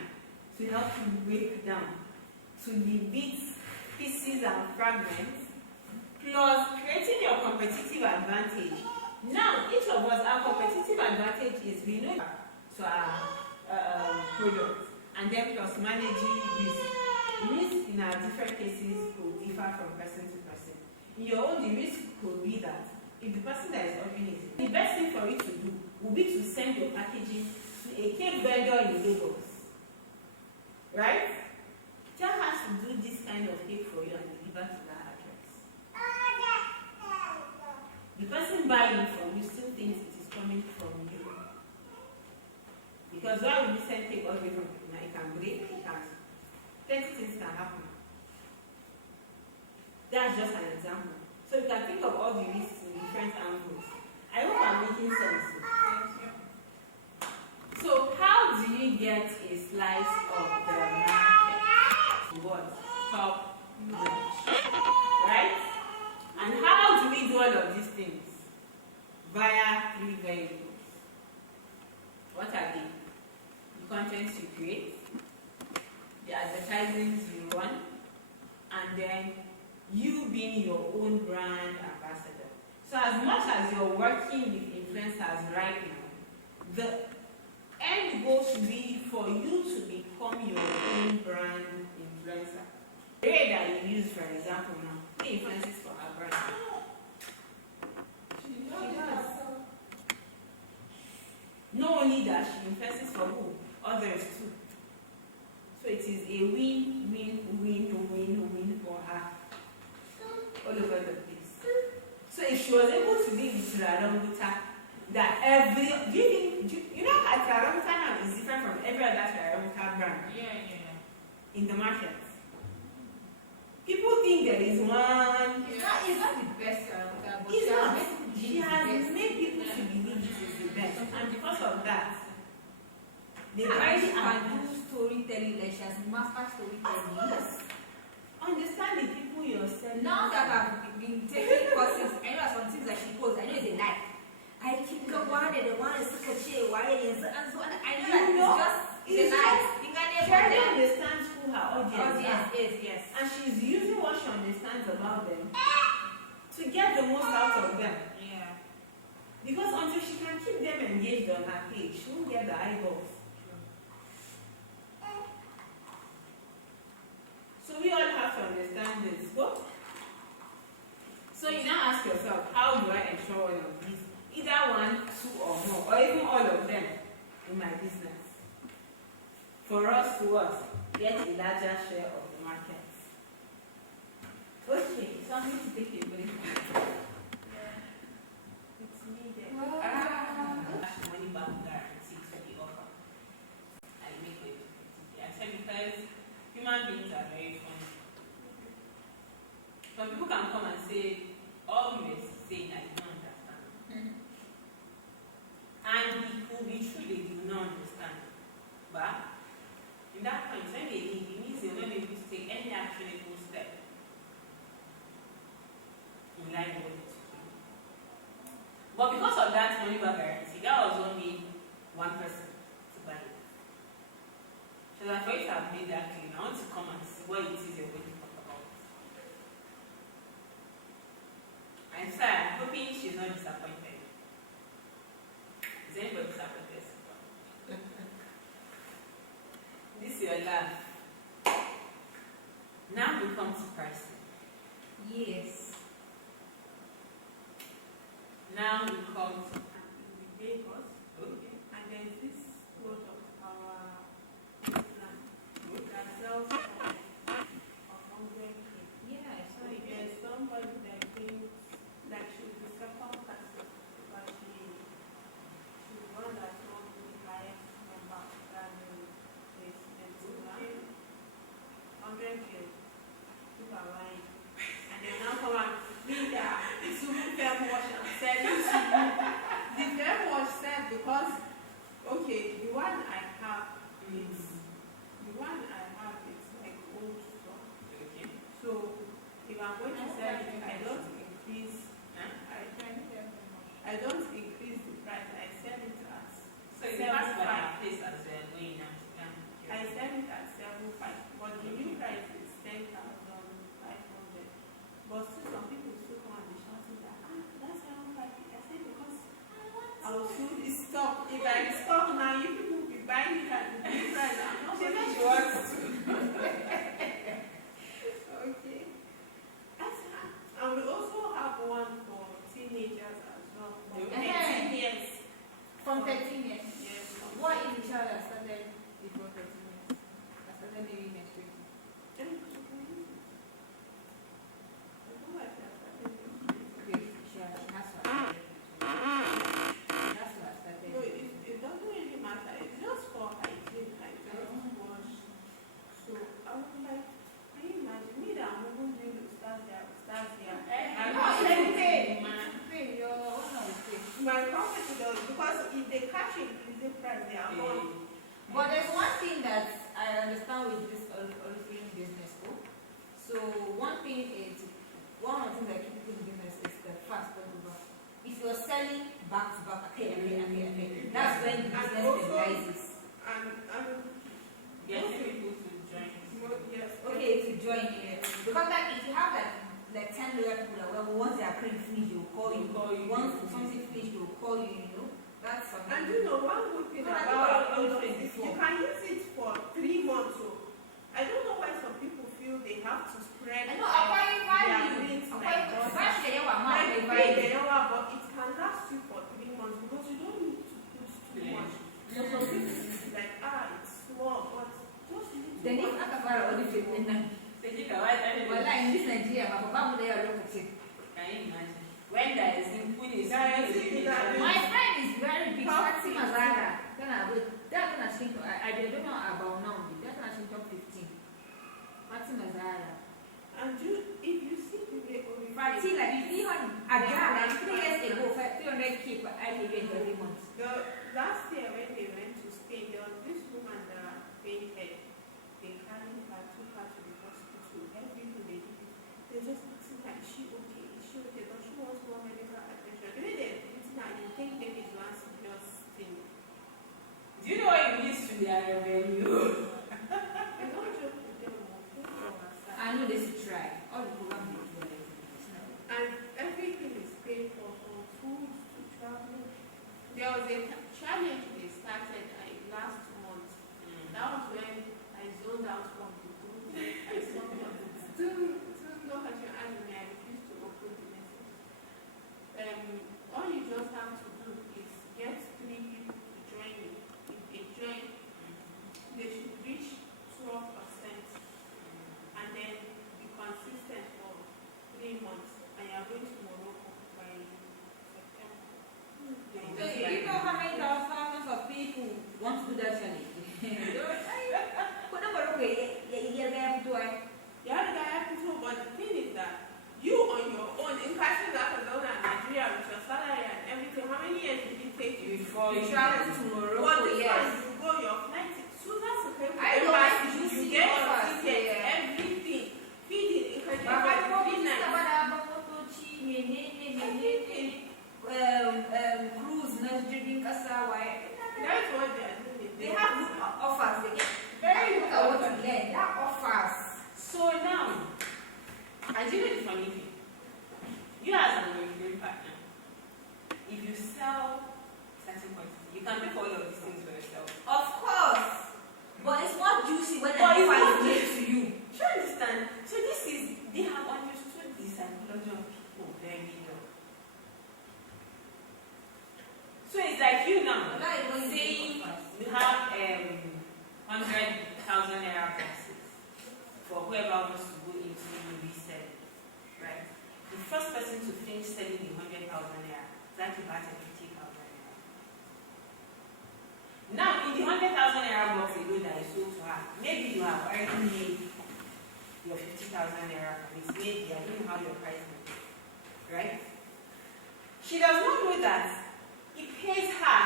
to help you break down to the bits, pieces and fragments, plus creating your competitive advantage. Now, each of us, our competitive advantage is we know to our product, and then plus managing risk. Risk in our different cases will differ from person to person. In your own, the risk could be that if the person that is ordering it, the best thing for you to do will be to send your packaging to a cake vendor in Lagos. Right? Tell her to do this kind of cake for you and deliver to that address. The person buying from you still thinks it is coming from you. Because why would you send cake all the way from you? It can break, it can. Plenty things can happen. That's just an example. So you can think of all the risks in different angles. I hope I'm making sense. So how do you get a slice of the market? What? Top notch. Right? And how do we do all of these things? Via 3 variables. What are they? The contents you create, the advertisements you run, and then you being your own brand ambassador. So as much as you're working with influencers right now, the end goal should be for you to become your own brand influencer. The way that you use, for example, now, who influences for our brand? She does. Not only that, she influences for who? Others too. So it is a win-win-win-win for her. All over the place. So if she was able to be with Rarambuta, that you know that Rarambuta now is different from every other Rarambuta brand. In the market. People think there is one. It's not the best, but It's not. She has made people to believe it is the best. And because of that, they already already can do storytelling, like she has mastered storytelling. Yes. Understand the people you're selling. Now that I've been taking courses, I know some things that she posts, I know it's a lie. I think the one is such a shit, why is it, and so on. I know that it's just a lie. She already understands who her audience is. Yes. And she's using what she understands about them to get the most out of them. Yeah. Because until she can keep them engaged on her page, she won't get the eyeballs. So we all have to understand this. What? So you now ask yourself, how do I ensure all of these? Either 1, 2 or more, or even all of them in my business. For us to get a larger share of the market. Okay, something to take a break. It's needed. Money back guarantee to the offer. I make it. I said because human beings are very funny. Some people can come and say, all you were saying I don't understand. And it could be true they do not understand. But in that point, when they leave, it means they will not be able to take But because of that money back guarantee, that was what made one person to buy it. So that for you to have made that claim, I want to come and see what it is you're going to talk about. And so I'm hoping she's not disappointed. Is anybody disappointed so far? This is your laugh. Now we come to pricing. Yes. Now we come to in Lagos, okay. and there's this product, our plant, that sells for 100K. Yeah, I So saw it. there's somebody that thinks like she's the second person, but she's the one that told me the highest number that is 100K. People are buying. And they now come and read that Subu Fair Wash and said you Subu. The Fair Wash said because, okay, the one I have is like old stuff. Okay. So if I'm going to sell it, I don't increase the price. I sell it at So it's part of our place as we are going now. I sell it at 7.5, but the new price is 10,500. But still some people still come and be shouting that that's 7.5. I said because I will soon stop. If I stop now, you people will be buying it at the new price. I'm not She going said to she wants to. Okay. And we also have one for teenagers as well. From Okay. 13 years. From 13 years. Yes. from What is the child that started before 13 years? That started maybe next week. I don't know if that's Okay, she has to have started. She has to have started. No, it doesn't really matter. It's just for hygiene. I just wash. So I was like, can you imagine me that I'm even doing the stars here? I'm No, not it's saying okay. man. Pay your own no, it's okay. My profit does because if they catch increasing price, they are gone. But there's one thing that I understand with this origin business. So one of the things that keep people in business is the fast turnover. If you're selling back to back, okay, that's when the And business also- stabilizes. And Getting people to join. yes. Okay, to join it. Because like if you have like 10 loyal people that well, once they are praying finish, they will call you. Once something finish, they will call you, you know. That's something. And you know, one good thing No, I about think it I've is before. you can use it for 3 months. So I don't know why some people feel they have to spread. I know, acquiring their value. wings like Acquiring butter. especially when we're Like not pay the hour, but it can last you for 3 months because you don't need to put too Yeah. much. So some people is like, it's small, but just need Then if to I can all the people now. So you can write anything. Well, like in this Nigeria, my papa would there look at it. Can you imagine? When there is simple is My friend is very big, Top Fatima 15. Zara. Then I would, they're gonna think, I don't know about now, they're gonna think top 15. Fatima Zara. And if you see the way Oriflame- Fati, like, if you had a girl, like 3 years ago, 300K per IPV every month. The last year when they went to Spain, there was this woman that fainted. They carried her, took her to the hospital. Everything they did, they just asking her, is she okay? Is she okay? Does she want more medical attention? The way they're treating her, you think maybe it's one serious thing. Do you know what it means to their revenue? I don't joke with them, think for herself. I know they should try. All the programs they do, it's not. And everything is paid for, from food to travel. There was a challenge they started last month. That was when I zoned out from the group. I saw still not catching anime. I refused to open the message. All you just have to do is get 3 people to join you. If they join, they should reach 12%, and then be consistent for 3 months. And you are going to Morocco by September. So you know how many thousands of people want to do that challenge? But no, okay, you're going to do it. The other guy have to do, but the thing is that you on your own, in catching that alone in Nigeria with your salary and everything, how many years did it take you before You you travel to But Morocco, this yes. one, you go your flight, so that's okay. I know, I you see get your offers, ticket, yeah. everything, feeding, in But I Nigeria, don't 3 know nights. about Bakotochi, everything. certain quantity. You can pay for all of these things for yourself. Of course. But it's not juicy when But I it's find not it to you. Do you understand? So this is, they have understood the psychology of people very well. So it's like you now, But that is when you saying think of first. you have 100,000 naira boxes for whoever wants to go into reselling, right? The first person to finish selling the 100,000 naira is actually about 50,000 naira. Now, in the 100,000 naira box alone that is sold to her, maybe you have already made your 50,000 naira from it. Maybe I don't know how your price will be, right? She does not know that it pays her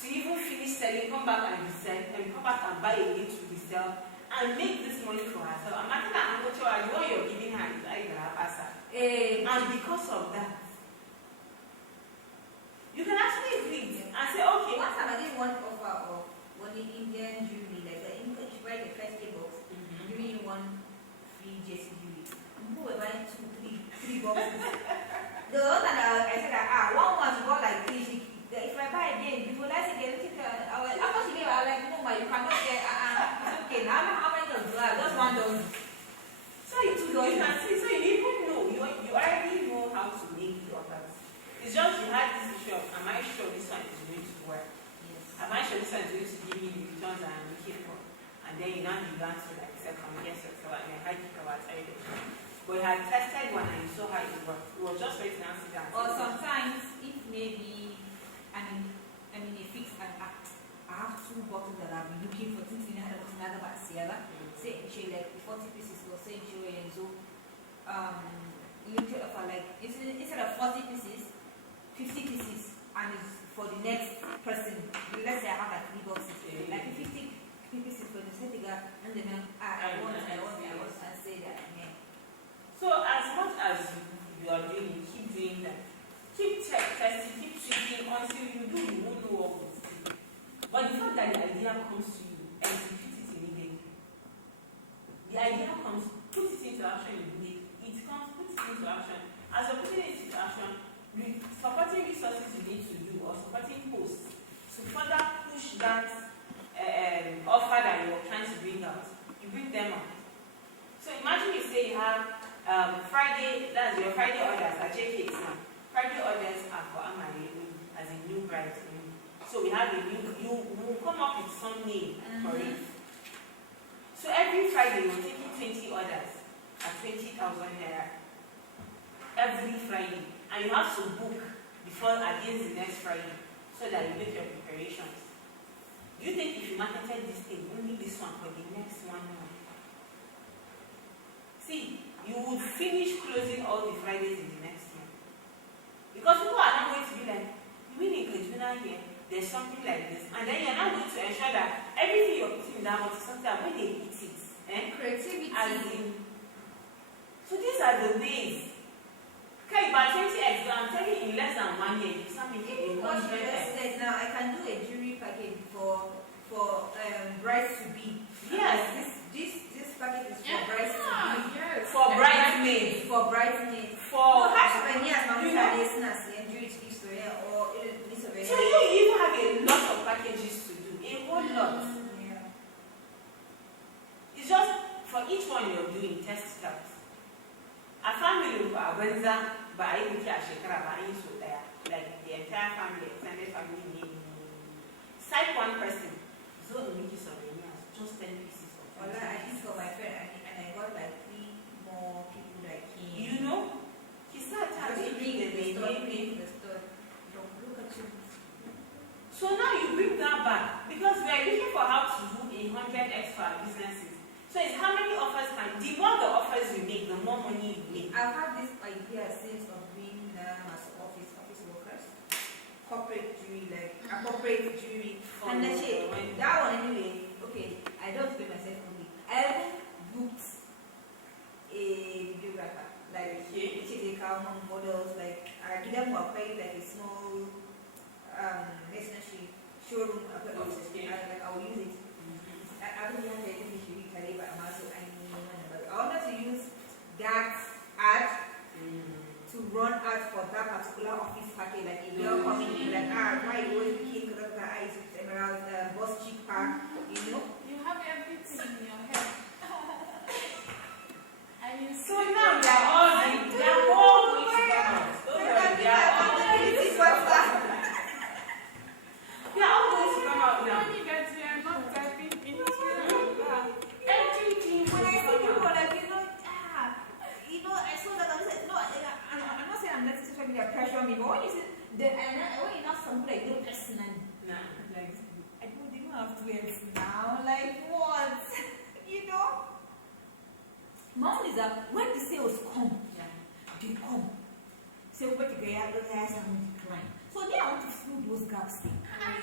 to even finish selling, come back and resell, and come back and buy again to resell, and make this money for herself. Imagine that how much what you're giving her is like a pasa. And because of that, you can actually read and say, okay. One time I did one offer of one Indian jewelry, like the English, right, the first day box, giving you one free JC jewelry. People were buying three boxes. The other time I said, one month you got like three. If I buy again, you will like again. After she gave, I was like, no, ma, you cannot get. It's okay. Now how many does you have? Just one dozen. So you can see, so you even know, you already know how to make the offers. It's just you had this issue of, am I sure this one is going to work? Yes. Am I sure this one is going to give me the returns I'm looking for? And then you now began to like second guess yourself and then how you can everything. But you had tested one and you saw how it worked. It was just very fancy down. Or sometimes, if maybe, I mean, a fixed act. I have two bottles that I've been looking for since we had another about Sierra. Say, she like 40 pieces for Saint Joe and so, you could offer like, instead of 40 pieces, 50 pieces, and it's for the next person. Let's say I have like 3 boxes, like 50 pieces for the second guy, and then I want, and say that, yeah. So as much as you are doing, keep doing that. Keep testing, keep tweaking until you do, you won't know what will stick. But the fact that the idea comes to you, execute it immediately. The idea comes, put it into action immediately. It comes, put it into action. As you're putting it into action, supporting resources you need to do or supporting posts to further push that offer that you're trying to bring out, you bring them out. So imagine you say you have Friday, that's your Friday orders, I check it now. Friday orders are for Amari as a new bride. So we have a new, you will come up with some name for it. So every Friday you're taking 20 orders at 20,000 naira. Every Friday. And you have to book before against the next Friday so that you make your preparations. Do you think if you marketed this thing, only this one for the next 1 month? See, you would finish closing all the Fridays in the next month. Because people are not going to be like, you mean in Kajuna here, there's something like this. And then you're not going to ensure that everything you're putting in that box is something that when they eat it, Creativity. So these are the ways. Okay, by 20x, I'm telling you in less than 1 year, you start making What you 100x. just said now, I can do a jewelry package for brides to be. Yes. This package is for brides to be. Yes. For bridesmaids. For bridesmaids. For No, how many years now you we know- had this na say jewelry history or this of So you even have a lot of packages to do, a whole lot. Yeah. It's just for each one you're doing, test it out. A family for Abenza, but I think I should so there. Like the entire family, extended family name. Cite one person. So the Mickey souvenirs, just 10 pieces of Well, I did for my friend and I got like 3 more people like him. You know, he started Just taking the bring baby. the store. Look at you. So now you bring that back because we are looking for how to do 100x for our businesses. So it's how many offers can, the more the offers you make, the more money you make. I've had this idea since of being as office workers. Corporate jewelry, like a corporate jewelry. And that's it. That one anyway, okay, I don't pay myself only. I even booked a videographer. Like which is a common models, like I give them a pay like a small business showroom office. Like I will use it. I don't want anything to be carried but I'm also I wanted to use that ad to run out for that particular office package, like a girl coming in like why you always looking when you know something like you know personally, Nah. like I don't even have to wear it now. Like what? You know? My own is that when the sales come, Yeah. they come. So what you get guys and decline. So they want to fill those gaps. And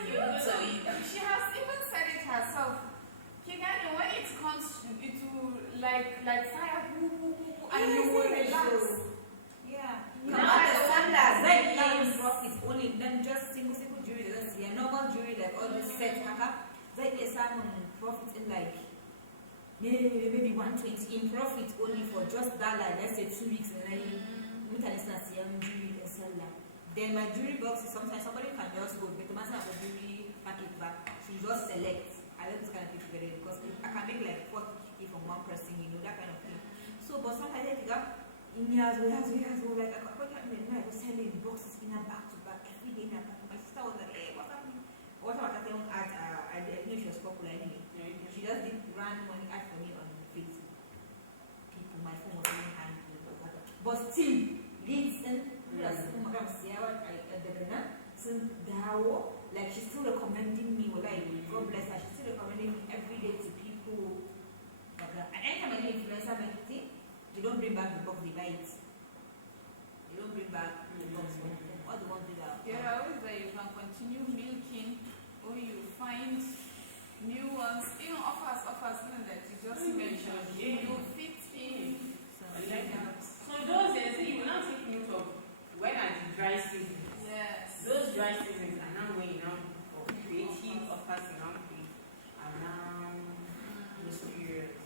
you too, she has even said it herself. Kigani, when it comes to like fire, and you will relax. Yeah. You Come know, on, the one that's like yes. profit only then just single jewelry that's yeah, normal jewelry like all this set haka. Like a salmon profit in like maybe 120 in profit only for just that like let's say 2 weeks and then jewelry can sell that. Then my jewelry box is sometimes somebody can just go but the master of the jewelry package back. She just select. I don't just kind of put together because I can make like 40 from one person, you know, that kind of thing. So but sometimes I think in years we have like I was selling boxes in a back to back every day in a back. My sister was like, hey, what's happening? What about that thing at I didn't know she was popular anyway. She just did run money ad for me on Facebook. People, my phone was really hanging. But still, leads in like she's still recommending me, like God bless her, she's still recommending me every day to people. And anytime I do influencer marketing, they don't bring back the box, they buy it. They don't bring back the box. All the ones that Yeah, always that you can continue milking or you find new ones, even offers, that you just mentioned. You fit in. So those days, you will not take note of when are the dry seasons. Yes. Those dry seasons are now when you now for creative offers you now create around those periods.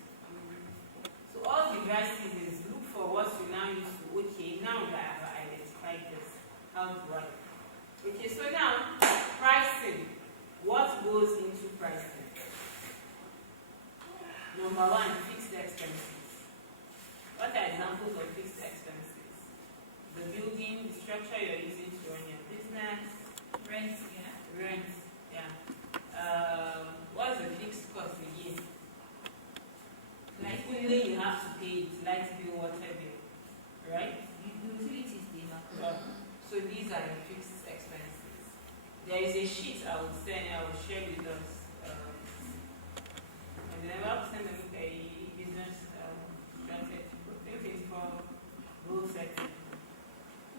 So all the dry seasons, look for what you now use to, okay, now that I have identified this, how do I? Okay, so now, pricing. What goes into pricing? Number one, fixed expenses. What are examples of fixed expenses? The building, the structure you're using to run your business, rent, yeah. rent, yeah. What's the fixed cost a year? Like only you have to pay it, light bill, water bill, right? Utilities, they not. So these are the fixed expenses. There is a sheet I will share with us. And then I will send them a business strategy for goal setting.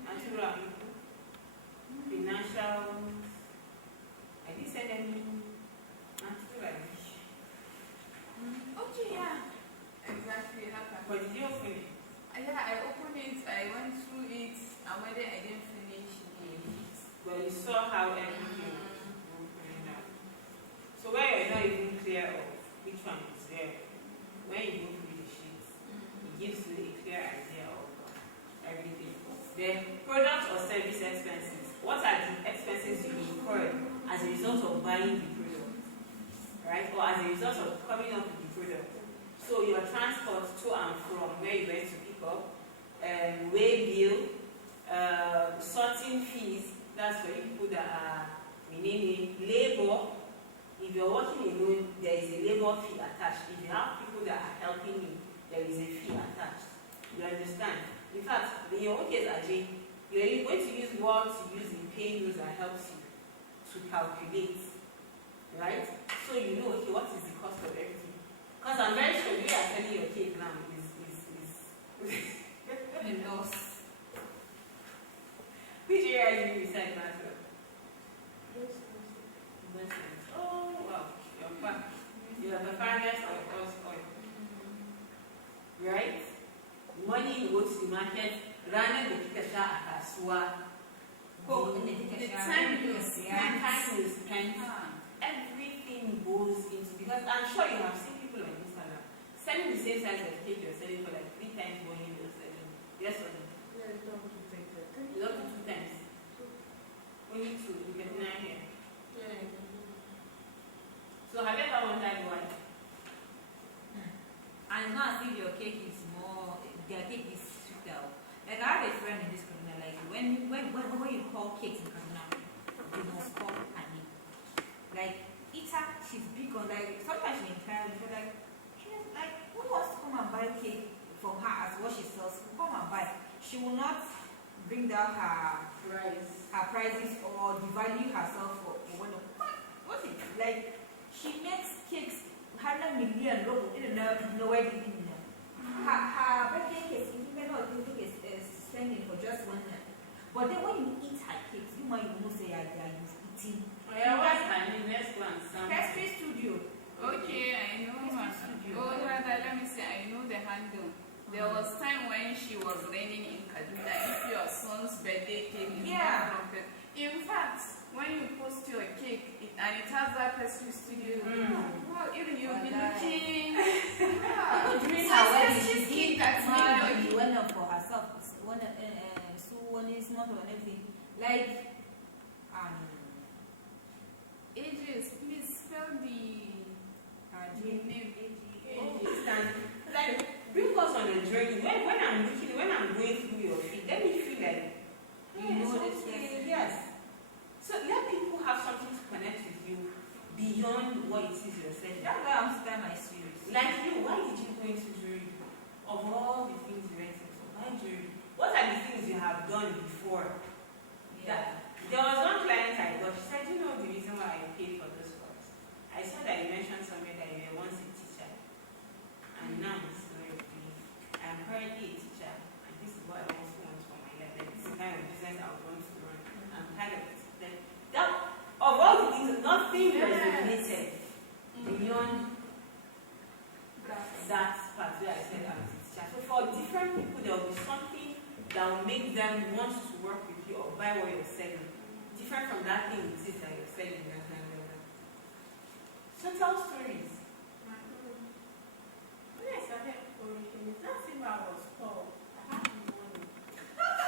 Natural financial. I didn't send any natural. Okay, yeah. Exactly. But did you open it? Yeah, I opened it, I went through it, and when I didn't finish it. But you saw how everything was broken out. So where you're not even clear of which one is there, when you go through the sheets, it gives you a clear idea of everything. Then product or service expenses. What are the expenses you incur as a result of buying the product? Right? Or as a result of coming up with the product. So your transport to and from where you went to pick up, way bill, sorting fees, that's for people that are meaning labor. If you're working alone, there is a labor fee attached. If you have people that are helping you, there is a fee attached. You understand? In fact, in your own case, Ajay, you're going to use what you use in paying those that helps you to calculate. Right? So you know, okay, what is the cost of everything? Because I'm very sure you are selling your cake now is A loss. Which area do you reside matter? Investments. Oh wow, you are the finest of us all. Right? Money you go to the market, running the kikasha akasua. The time you spend. Everything goes into, because I'm sure you have seen people on Instagram selling the same size of cake you're selling for like 3 times what you're selling. Yes or no? Yeah, it's not too big. You don't do 2 times. Only 2, you get 9 here. Yeah. So have you ever wondered why? And it's not as if your cake is more, their cake is sweeter. Like I have a friend in this community, like when you call cakes in Kaduna, you must call Annie. Like Ita, she's big on like sometimes she inquires, she's like who wants to come and buy cake from her as what she sells? Come and buy. She will not bring down her Rice. her prices or devalue herself for one of what is it? Like she makes cakes 100 million logo in no way in her birthday cake even though I think is spending for just one night. But then when you eat her cakes, you might even say I are eating. Oh, yeah, what's her name? Next one, Sam. Pastry Studio. Okay, I know her. Oh, rather, let me say, I know the handle. There was time when she was learning in Kaduna. If your son's birthday cake is not from it. In fact, when you post your cake and it has that pastry studio, well, even you'll be looking. During So her it's wedding, just she cake did that's made one up for herself. One is not and everything. Like, Ages, please spell the name. Like, bring us on a journey. When I'm going through your feed, let me feel like You know this okay, person. yes. So let people have something to connect with you beyond what it is you're saying. That's why I'm starting my series. Like you, why did you go into jewelry? Of all the things you went into, why jewelry? What are the things you have done before? There was one client I got, she said, you know the reason why I paid for this course? I saw that you mentioned somewhere that you were once a teacher. And now it's going to be, I'm currently a teacher, and this is what I also want for my life. Like, this is the kind of business I would want to run. I'm kind of, like, that, of all the things, nothing resonated beyond that part where I said I'm a teacher. So for different people, there will be something that will make them want to work with you or buy what you're selling. Different from that thing it is that you're selling. So tell stories. When I started origin, it's not if I was poor. I had money.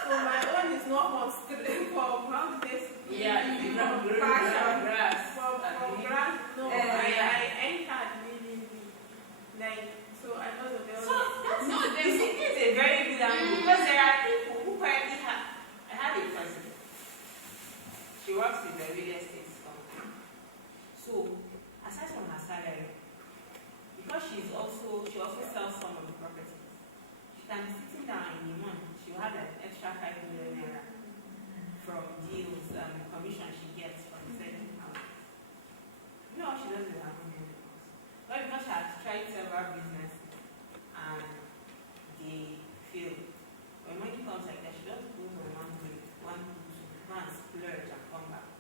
So my own is not from straight from how this From fashion. grass. From grass. No, I entered really like so I know the girl. So that's No, you see, this is a very good angle because there are people who currently have. I have a cousin. She works in the real estate company. So aside from her salary, because she also sells some of the properties, she can be sitting down in a month. She will have an extra 5 million naira from deals, commission she gets from selling houses. You know what she does with her money? Well, because she has tried several businesses and they fail. When money comes like that, she just goes on one way, one and splurge and come back.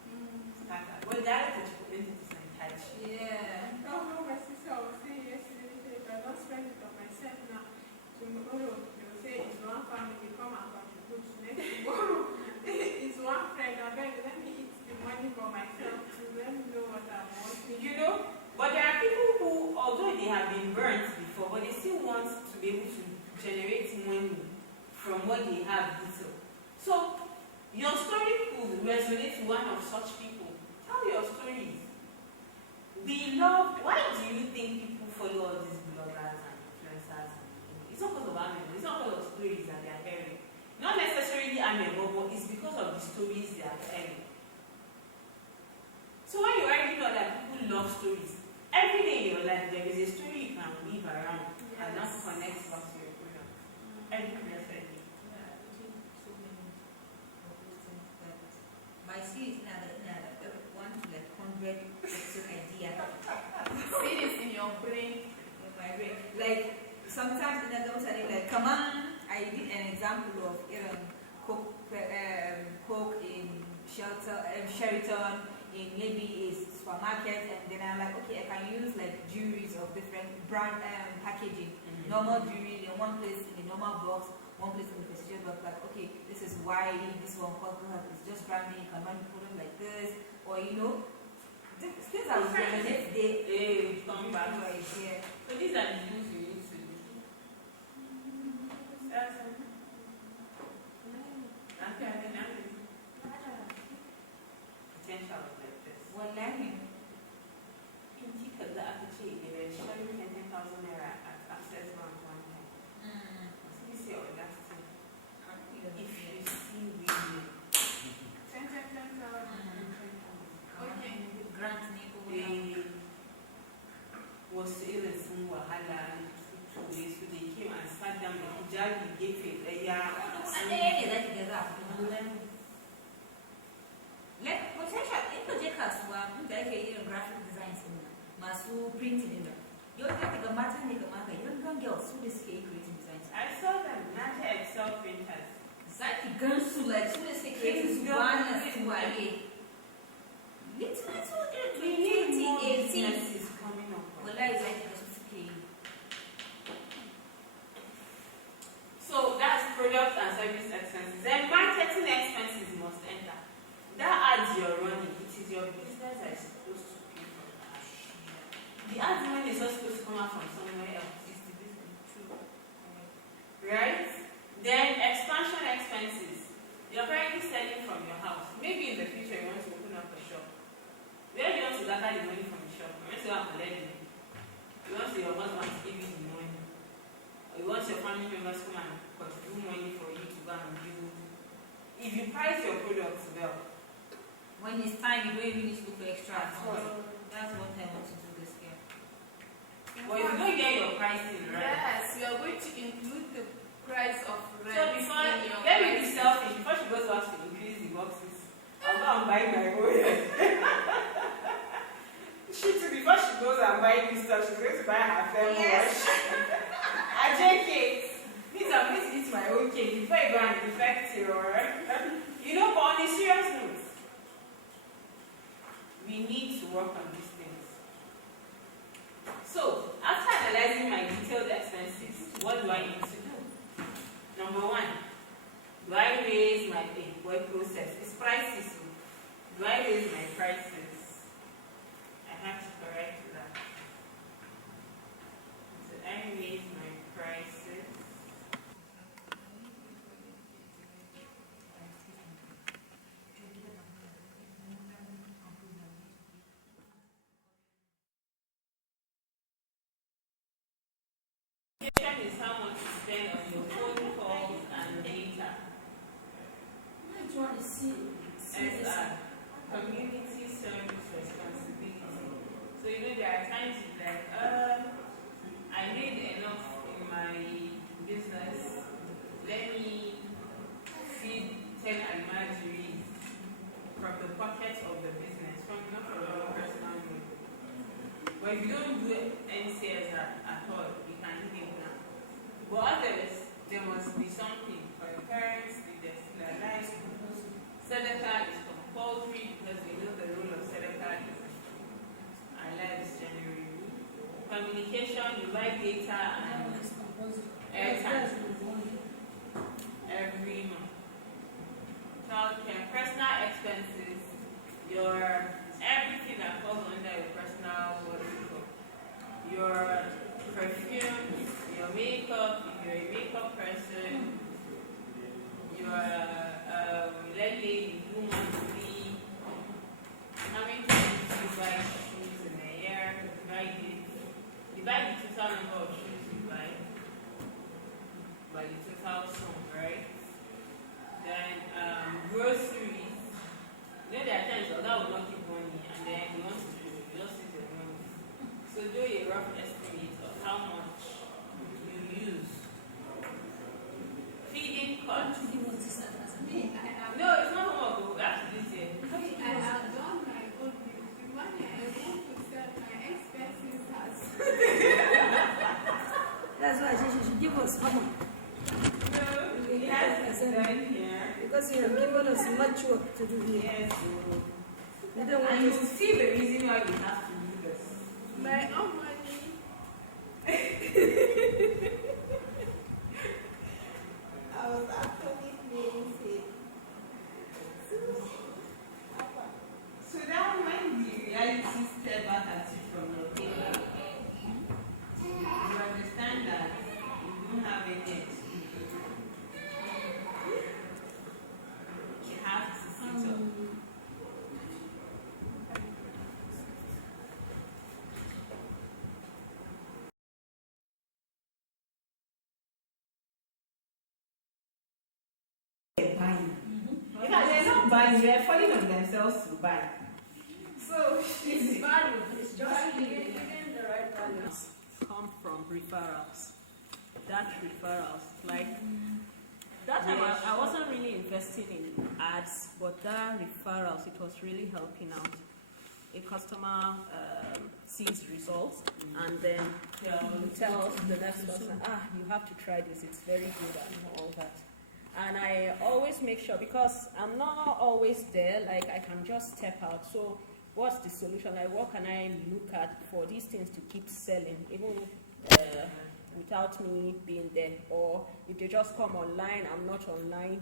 Scatter. Well, that is the entity and touch. Yeah. No, my sister was saying yesterday, if I don't spend it on myself now, tomorrow they will say it's one family, come and contribute. Next tomorrow, it's one friend, I beg, let me eat the money for myself to let me know what I want. You know, but there are people who, although they have been burnt before, but they still want to be able to generate money from what they have little. So, your story could resonate with one of such people. Tell your stories. We love, why do you think people follow all these bloggers and influencers? It's not because of Amen, it's not because of stories that they are hearing. Not necessarily Amen, but it's because of the stories they are telling. So when you already know that people love stories, every day in your life there is a story you can weave around and not connect back to your program. Every blessed day. Yeah, I think so many of those things that my series now that one to like 100 idea. See this in your brain. In my brain. Like sometimes in the telling like, come on, I did an example of Coke in Sheraton, in maybe a supermarket, and then I'm like, okay, I can use like jewelries of different brand packaging. Normal jewelry in one place in the normal box, one place in the prestigious box. Like, okay, this is why this one costs. It's just branding. You can put it like this, or you know, things are the next day. Come back. Yeah. So these are the things you need to do. Potential of like this. Wallahi. Kinti kaza aka ce they were sharing 10,000 naira at Access Bank one time. So you see all that thing. If you see women, 10,000. Okay. Grant Nico. they was irin sun wahala to they so they came and sat down the hijabi gefe daya. su printing din nan. Yau da daga mata ne ga maka young girls su da suke creating designs. I saw them, not Excel printers. Zaki gan su like su da suke creating su banners su waye. Little We need more 2018. businesses coming up. Wallahi zaki ga su suke yi. So that's product and service expenses. Then marketing expenses must enter. That ads you're running, it is your business that is supposed to pay for that. The ads money is not supposed to come out from somewhere else. It's the business too. Right? Then expansion expenses. You're currently selling from your house. Maybe in the future you want to open up a shop. Where do you want to gather the money from the shop? You want to go and collect the money. You want your husband to give you the money. Or you want your family members to come and contribute money for you to go and build. If you price your products well, When it's time, you don't even need to look for extra That's funds. That's what I want to do this year. but if you don't get your pricing right. Yes, you are going to include the price of rent. So before, in your let me be price. selfish, before she goes back to increase the boxes, I'll go and buy my own. She too, before she goes and buy this stuff, she's going to buy her fair wash. I check it. Please, I'm going to eat my own cake before I go and infect your. You know, but on a serious note, we need to work on these things. So, after analyzing my detailed expenses, what do I need to do? Number one, do I raise my work process? It's prices. Do I raise my prices? I have to correct that. So I raise my prices. Is how much you spend on your phone calls and data. Which one is C? As a community service responsibility. So you know there are times you like, I made enough in my business. Let me feed 10 almajiris from the pocket of the business, from not from your personal money. But if you don't do NCS at all, you can leave it now. But others, there must be something for your parents, if they're still alive. Sedekah is compulsory because we know the role of Sedekah in our lives generally. Communication, you buy data and airtime every month. Childcare, personal expenses, your everything that falls under your personal wardrobe. Your perfume, your makeup, if you're a makeup person, your lately you do monthly, how many times do you buy shoes in a year? You buy the total number of shoes you buy by the total sum, right? Then groceries. You know there are times that will not keep money and then you want to do you just use your money. So do a rough estimate of how much you use. Feeding costs. No, it's not homework. We have to do it here. I have done my own bills. The money I want to sell my expenses has. That's why she should give us how much? No, it has to be done here. Because you have given us much work to do here. Yes. We don't want And you to will see the reason why we have to do this. My own money. I was actually playing safe. So now when the reality step back at you from your table, you understand that you don't have any excuse. You have to sit up. They're buying. In fact, they're not buying, they're falling on themselves to buy. So it's value. It's just Getting the right balance. Come from referrals. That referrals, like that time I wasn't really investing in ads, but that referrals, it was really helping out a customer sees results and then tells the next person, you have to try this, it's very good and all that. And I always make sure, because I'm not always there, like I can just step out. So what's the solution? Like what can I look at for these things to keep selling, even without me being there? Or if they just come online, I'm not online.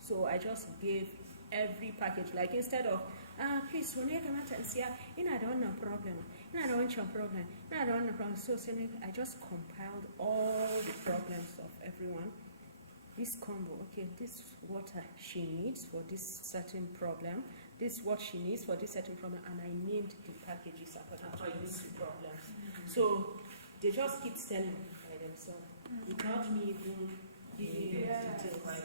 So I just give every package, like instead of, please, when you come out and say, I don't want no problem, I don't want your problem, I don't want no problem. So I just compiled all the problems of everyone. This combo, okay, this is what she needs for this certain problem, this is what she needs for this certain problem, and I named the packages according to these problems. So they just keep selling by themselves without me even giving details.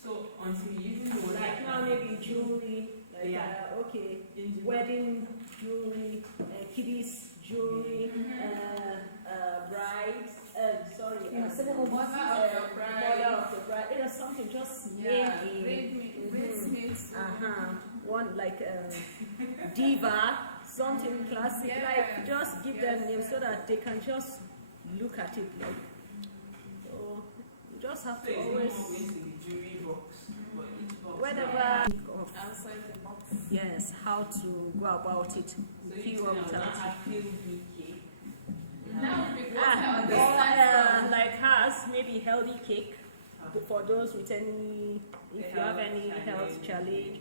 So until you even know, Like now maybe jewelry, like okay, wedding jewelry, kiddies jewelry, brides. Sorry, Mother of the bride. mother of the bride. It was something just Bridesmaids. one like diva, something classic. Like just give them names so that they can just look at it. Like so, you just have to always. jewelry box, but each box Whenever Outside the box. yes, how to go about it. so you Few know, of them. not have feel good cake. Now, what I understand from like hers, maybe healthy cake for those with any, if you have any health challenge,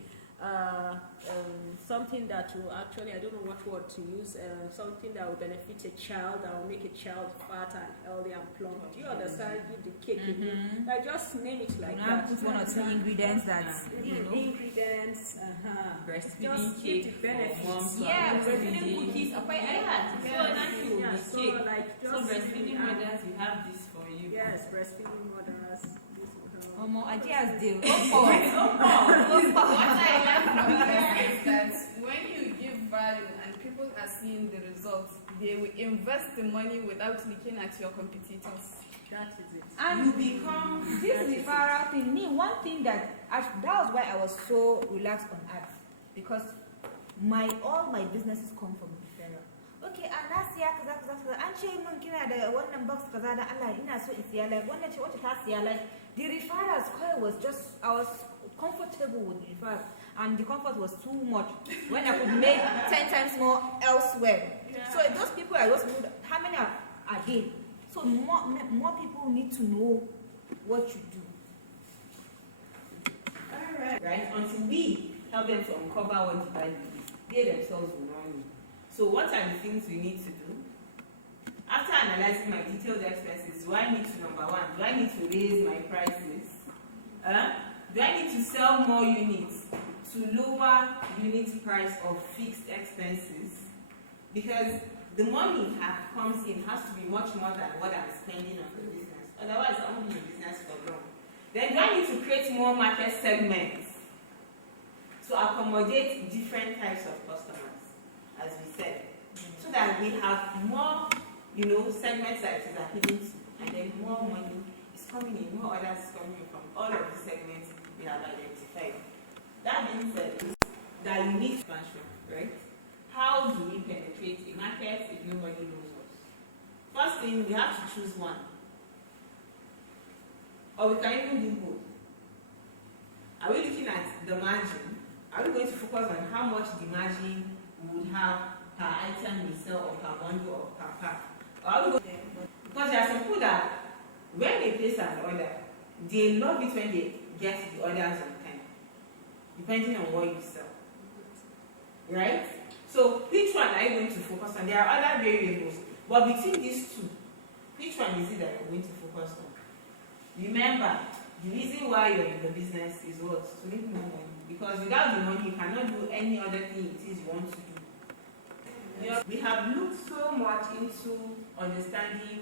something that will actually, I don't know what word to use, something that will benefit a child, that will make a child fat and healthy and plump. Do you understand? Give the cake, like just name it like that. Put one or two ingredients that Ingredients, Breastfeeding just give cake the benefits. for moms. yeah, breastfeeding cookies. So that will Yeah, be so cake. like So just breastfeeding mothers, we have this for you. yes, breastfeeding mothers. This will help. More ideas deal. what I learned from this is that when you give value and people are seeing the results, they will invest the money without looking at your competitors. That is it. And You become this referral thing, me, one thing that was why I was so relaxed on ads, because all my businesses come from referral. Okay, and na siya kaza an ce mun kina da wannan box kaza da Allah ina so in siya, like wannan ce wacce ta siya, like the referrals call was just, I was comfortable with the referrals, and the comfort was too much when I could make 10 times more elsewhere. So those people I just moved, how many are there? So more people need to know what you do. Alright. Right? Until we help them to uncover what the value is, they themselves will not know. So what are the things we need to do? After analyzing my detailed expenses, do I need to, number one, do I need to raise my prices? Do I need to sell more units to lower unit price of fixed expenses? Because the money that comes in has to be much more than what I'm spending on the business. Otherwise, I won't be in business for long. Then do I need to create more market segments to accommodate different types of customers, as we said, so that we have more, segments that it is appealing to, and then more money is coming in, more orders coming in from all of the segments we have identified. That being said, that unique expansion, right? How do we penetrate a market if nobody knows us? First thing, we have to choose one. Or we can even do both. Are we looking at the margin? Are we going to focus on how much the margin we would have per item we sell, or per bundle, or per pack? Or are we going because there are some people that when they place an order, they love it when they get the orders on time, depending on what you sell. Right? So which one are you going to focus on? There are other variables, but between these two, which one is it that you're going to focus on? Remember, the reason why you're in the business is what? To make more money. Because without the money, you cannot do any other thing it is you want to do. We have looked so much into understanding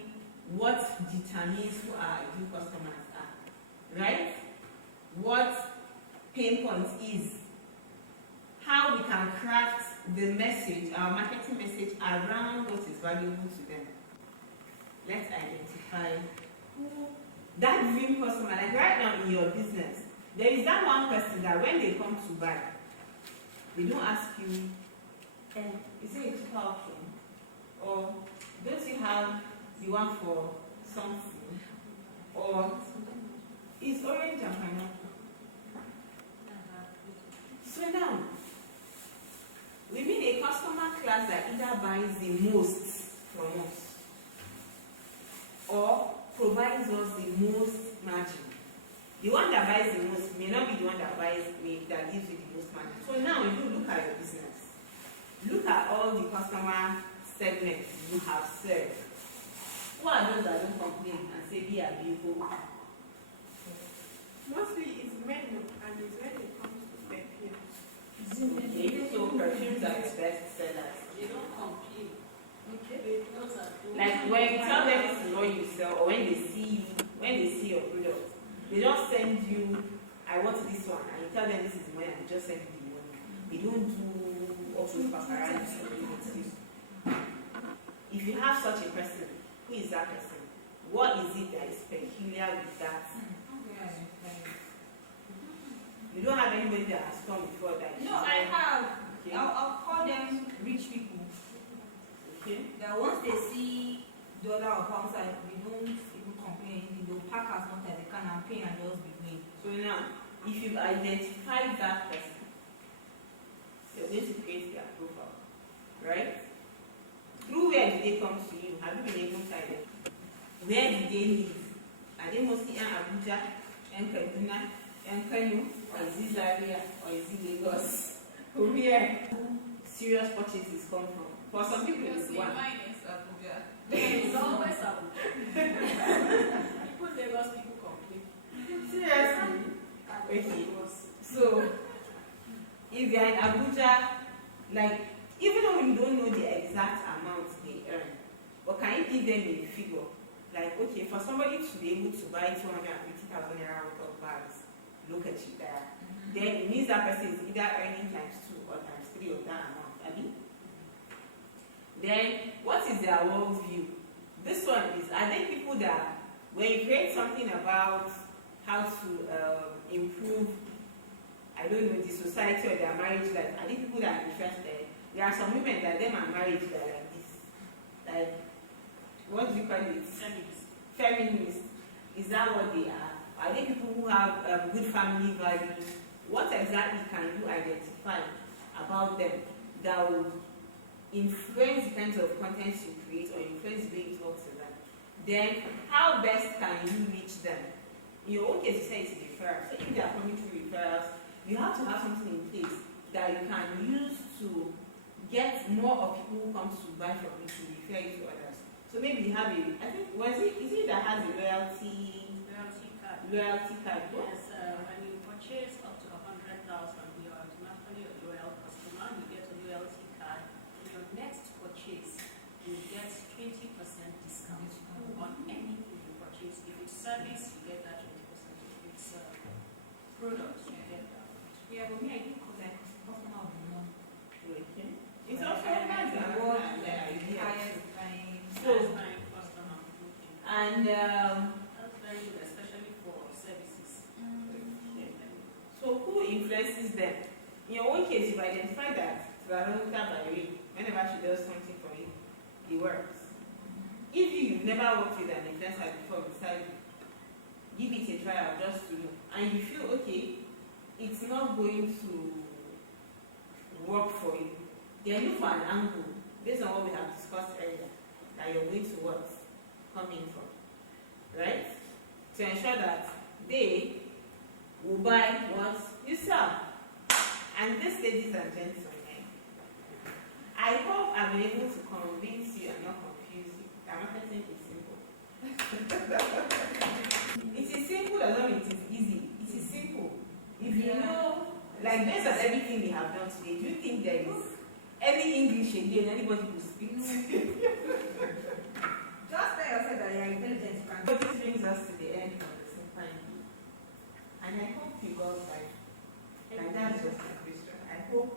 what determines who our ideal customers are. Right? What pain point is. How we can craft the message, our marketing message, around what is valuable to them. Let's identify who that dream customer, like right now in your business, there is that one person that when they come to buy, they don't ask you Is it a cheaper option? Or don't you have the one for something? Or is orange and pineapple? So now, we mean a customer class that either buys the most from us or provides us the most margin. The one that buys the most may not be the one that that gives you the most margin. So now if you look at your business, look at all the customer segments you have served. Who are those that don't complain and say be a vehicle? Mostly it's men, and it's when it comes to perfume. Okay, so perfumes are the best sellers. They don't complain. Okay. They know that those Like when you tell them this is what you sell, or when they see your product, they just send you, I want this one, and you tell them this is the money, and they just send you the money. They don't do all those paparazzi with you. If you have such a person, who is that person? What is it that is peculiar with that? You don't have anybody that has come before that. No, I have. Okay. I'll call them rich people. Okay. That once they see dollar or pounds, we don't even complain anything. They'll pack as much as they can and pay and just be doing. So now, if you identify that person, you're going to create their profile, right? Through where did they come to you? Have you been able to identify? Where did they live? Are they mostly in Abuja, in Kaduna, in Kano, or is it Zaria, or is it Lagos? Where serious purchases come from? For some people, it's one. Mine is Abuja. It's always Abuja. People Lagos people complain. Seriously? Okay. So, if you're in Abuja, like, even though you don't know the exact amount they earn, but can you give them a figure? Like, okay, for somebody to be able to buy 250,000 naira worth of bags, look at you there. Then it means that person is either earning times 2 or times 3 of that amount. I mean, then what is their worldview? This one is, are they people that when you create something about how to improve, I don't know, the society or their marriage life, are they people that are interested? There are some women that them are married that are like this. Like, what do you call it? Feminist. Is that what they are? Are they people who have good family values? What exactly can you identify about them that will influence the kinds of content you create or influence the way you talk to them? Then, how best can you reach them? In your own case, you say it's referrals. So if they are coming through referrals, you have to have something in place that you can use to get more of people who come to buy from you to refer you to others. So maybe you have a, I think, is it that has a loyalty card? Yes, when you purchase up to 100,000, you are automatically a loyal customer. You get a loyalty card. In your next purchase, you get 20% discount on anything you purchase. If it's service, you get that 20%. If it's product, you get that. Yeah, but me, I think because I'm customer of the month. Okay. It's also nice and What an idea. highest time. So, That's my customer. and That's very good, especially for services. so who influences them? In your own case, you've identified that Veronica Bayuri, whenever she does something for you, it works. If you've never worked with an influencer before, beside you, give it a trial just to know. And you feel, okay, it's not going to work for you. Then look for an angle based on what we have discussed earlier that you're going to what? Come in from. Right? To ensure that they will buy what you sell. And this, ladies and gentlemen, I hope I'm able to convince you and not confuse you that marketing is simple. It is simple as long as it is easy. It is simple. If you know, like based on everything we have done today, do you think there is any English again anybody will speak? Just tell yourself that you're intelligent. You can But this brings us to the end of the symphony. And I hope you got like that's just a question. I hope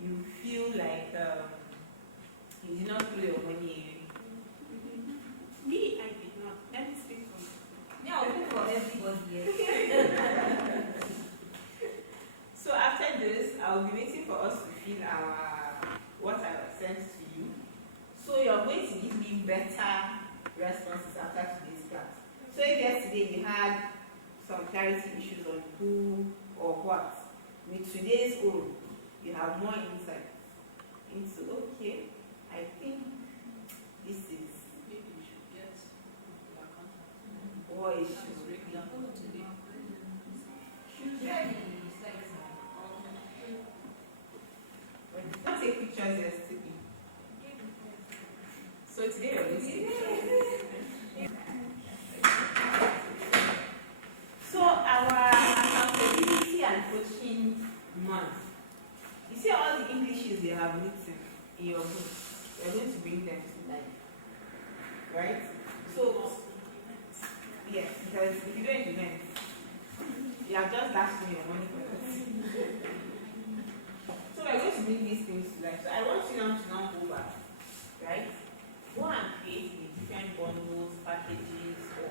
you feel like you did not throw your money away. Me, I did not. Let me speak for myself. Yeah, I'll look for everybody here. So after this, I will be waiting for us to fill our what sent to you. So you're going to give me better responses after today's class. So if yesterday you had some clarity issues on who or what, with today's own, you have more insight into, okay, I think this is Maybe you should get your contact. what it should be. Don't take pictures yesterday. So today we're going to take pictures. So our accountability and coaching month. You see all the Englishes you have written in your book. We're going to bring them to life. Right? So yes, because if you don't event, you have just dashed me your money for it. So we're going to bring these things to life. So I want you now to go back, right? Go and create the different bundles, packages, or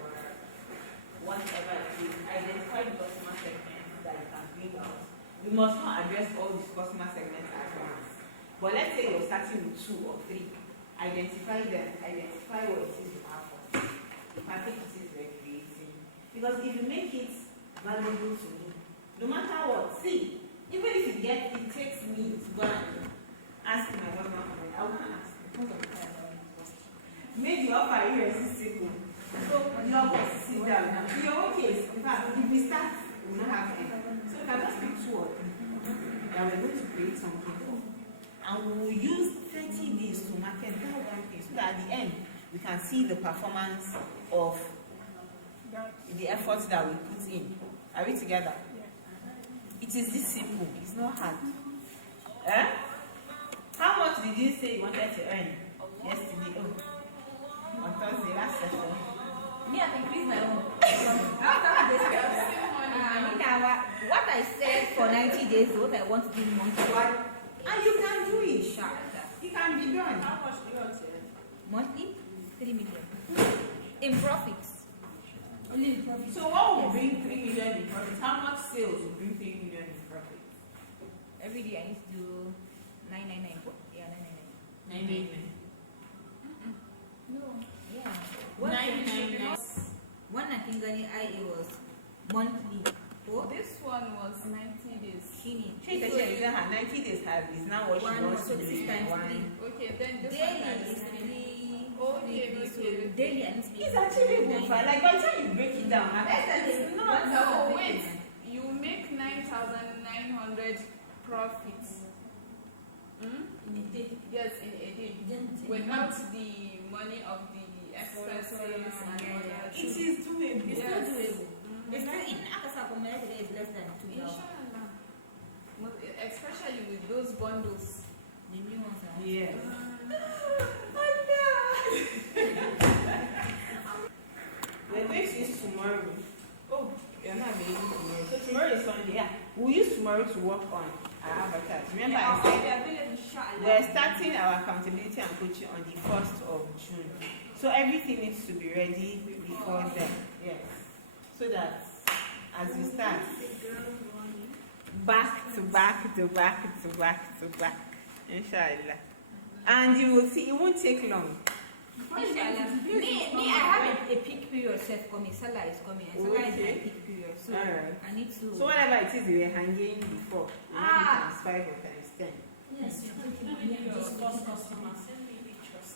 whatever it is. Identify the customer segments that you can bring out. We must not address all these customer segments at once. But let's say you're starting with 2 or 3. Identify them. Identify what it is you have for them. The package it is we're creating. Because if you make it valuable to me, no matter what, see, even if it takes me to go and ask my husband for it, I will not ask because of the time. Make the offer irresistible. So you're going to sit down now. In your own case, in fact, if we start, we will not have any. So you can just pick 2 or 3 that we're going to create something for. And we will use 30 days to market that one thing so that at the end we can see the performance of the efforts that we put in. Are we together? It is this simple. It's not hard. Eh? How much did you say you wanted to earn yesterday? Oh, on Thursday, last session. Me, I've increased my own. What I said for 90 days, what I want to do monthly. And you can do it. It can be done. How much do you want to earn? Monthly, 3 million. In profits. Only in profits. So what will bring 3 million in profit? How much sales will bring 3 million in profit? Every day I need to do 999. Yeah, 999. 999. No. Yeah. 999. One Nakingani it was monthly. Oh, This one was 90 days. Shini. She said she doesn't have 90 days is now what she One wants to was do. 6 times One. 3. Okay, then this Daily one is is 3. Okay, So okay. daily I need to be. It's actually good for like by the time you break it down, It's not. One No, thousand wait. eight. You make 9,900 profits. Hmm? In a day. Yes, in a day. Without the money of the expenses and other it is doable. It's Yes. not doable. Mhm. It's not in Akasa Community today is less than 2 hours. Inshallah. Especially with those bundles. The new ones are. Yes. We're going to use tomorrow. Oh, you're not available tomorrow. So tomorrow is Sunday. Yeah. We'll use tomorrow to work on our avatars. Remember I said we're starting our accountability and coaching on the 1st of June. So everything needs to be ready before then. Yes. So that as you start, back to back to back to back to back. Inshallah. And you will see, it won't take long. Me, I have a peak period set coming. Salah is coming. And Salah is my Okay. peak period. So Alright. I need to. So whatever it is we were hanging before, times 5 or times 10. Yes, Your first customer, send me pictures.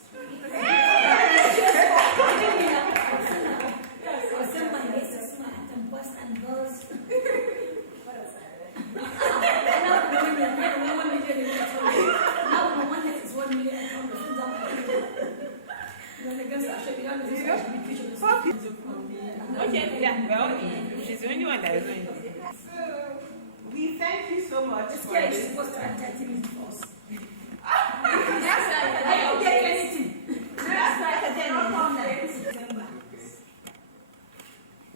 Okay, yeah, well, she's the only one that is doing it. So, we thank you so much for this.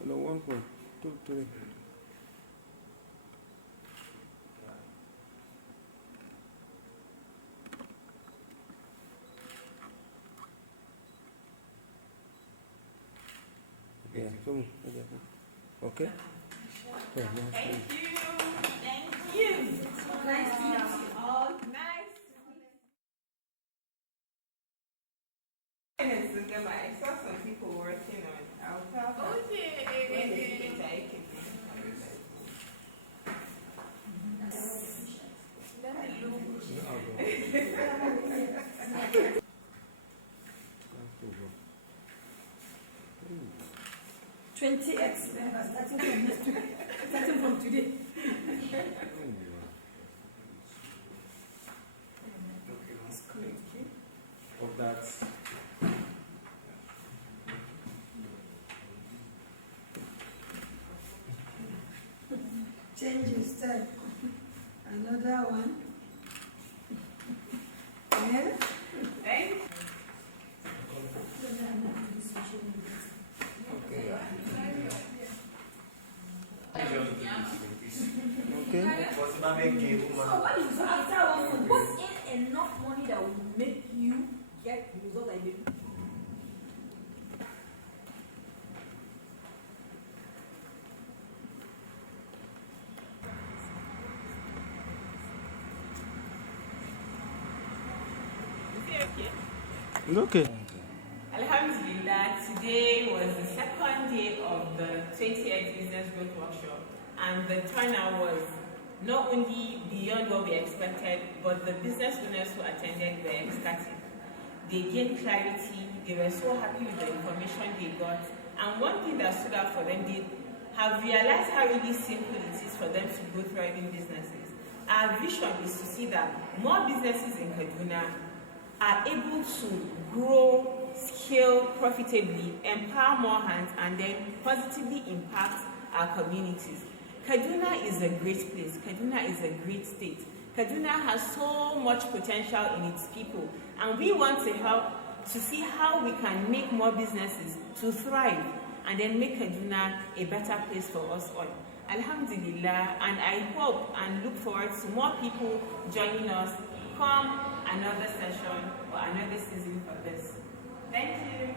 No, 1 point. 2, 3. Yeah, come. Okay. Okay. Thank you. Thank you. Nice to meet you. All nice. I saw some people working on. I'll tell her. Okay. When they get it, I can Let me look. $20 starting from next week, starting from today. Of that. Change your style. Another one. Yeah? Thank you. Okay. So when you after one, put in enough money that will make you get the result that you need. Is it okay? Okay. Alhamdulillah, today was the second day of the 28th Business Growth Workshop, and the turnout was not only beyond what we expected, but the business owners who attended were ecstatic. They gained clarity, they were so happy with the information they got, and one thing that stood out for them, they have realized how really simple it is for them to grow thriving businesses. Our vision is to see that more businesses in Kaduna are able to grow, scale profitably, empower more hands, and then positively impact our communities. Kaduna is a great place. Kaduna is a great state. Kaduna has so much potential in its people, and we want to help to see how we can make more businesses to thrive and then make Kaduna a better place for us all. Alhamdulillah, and I hope and look forward to more people joining us come another session or another season for this. Thank you.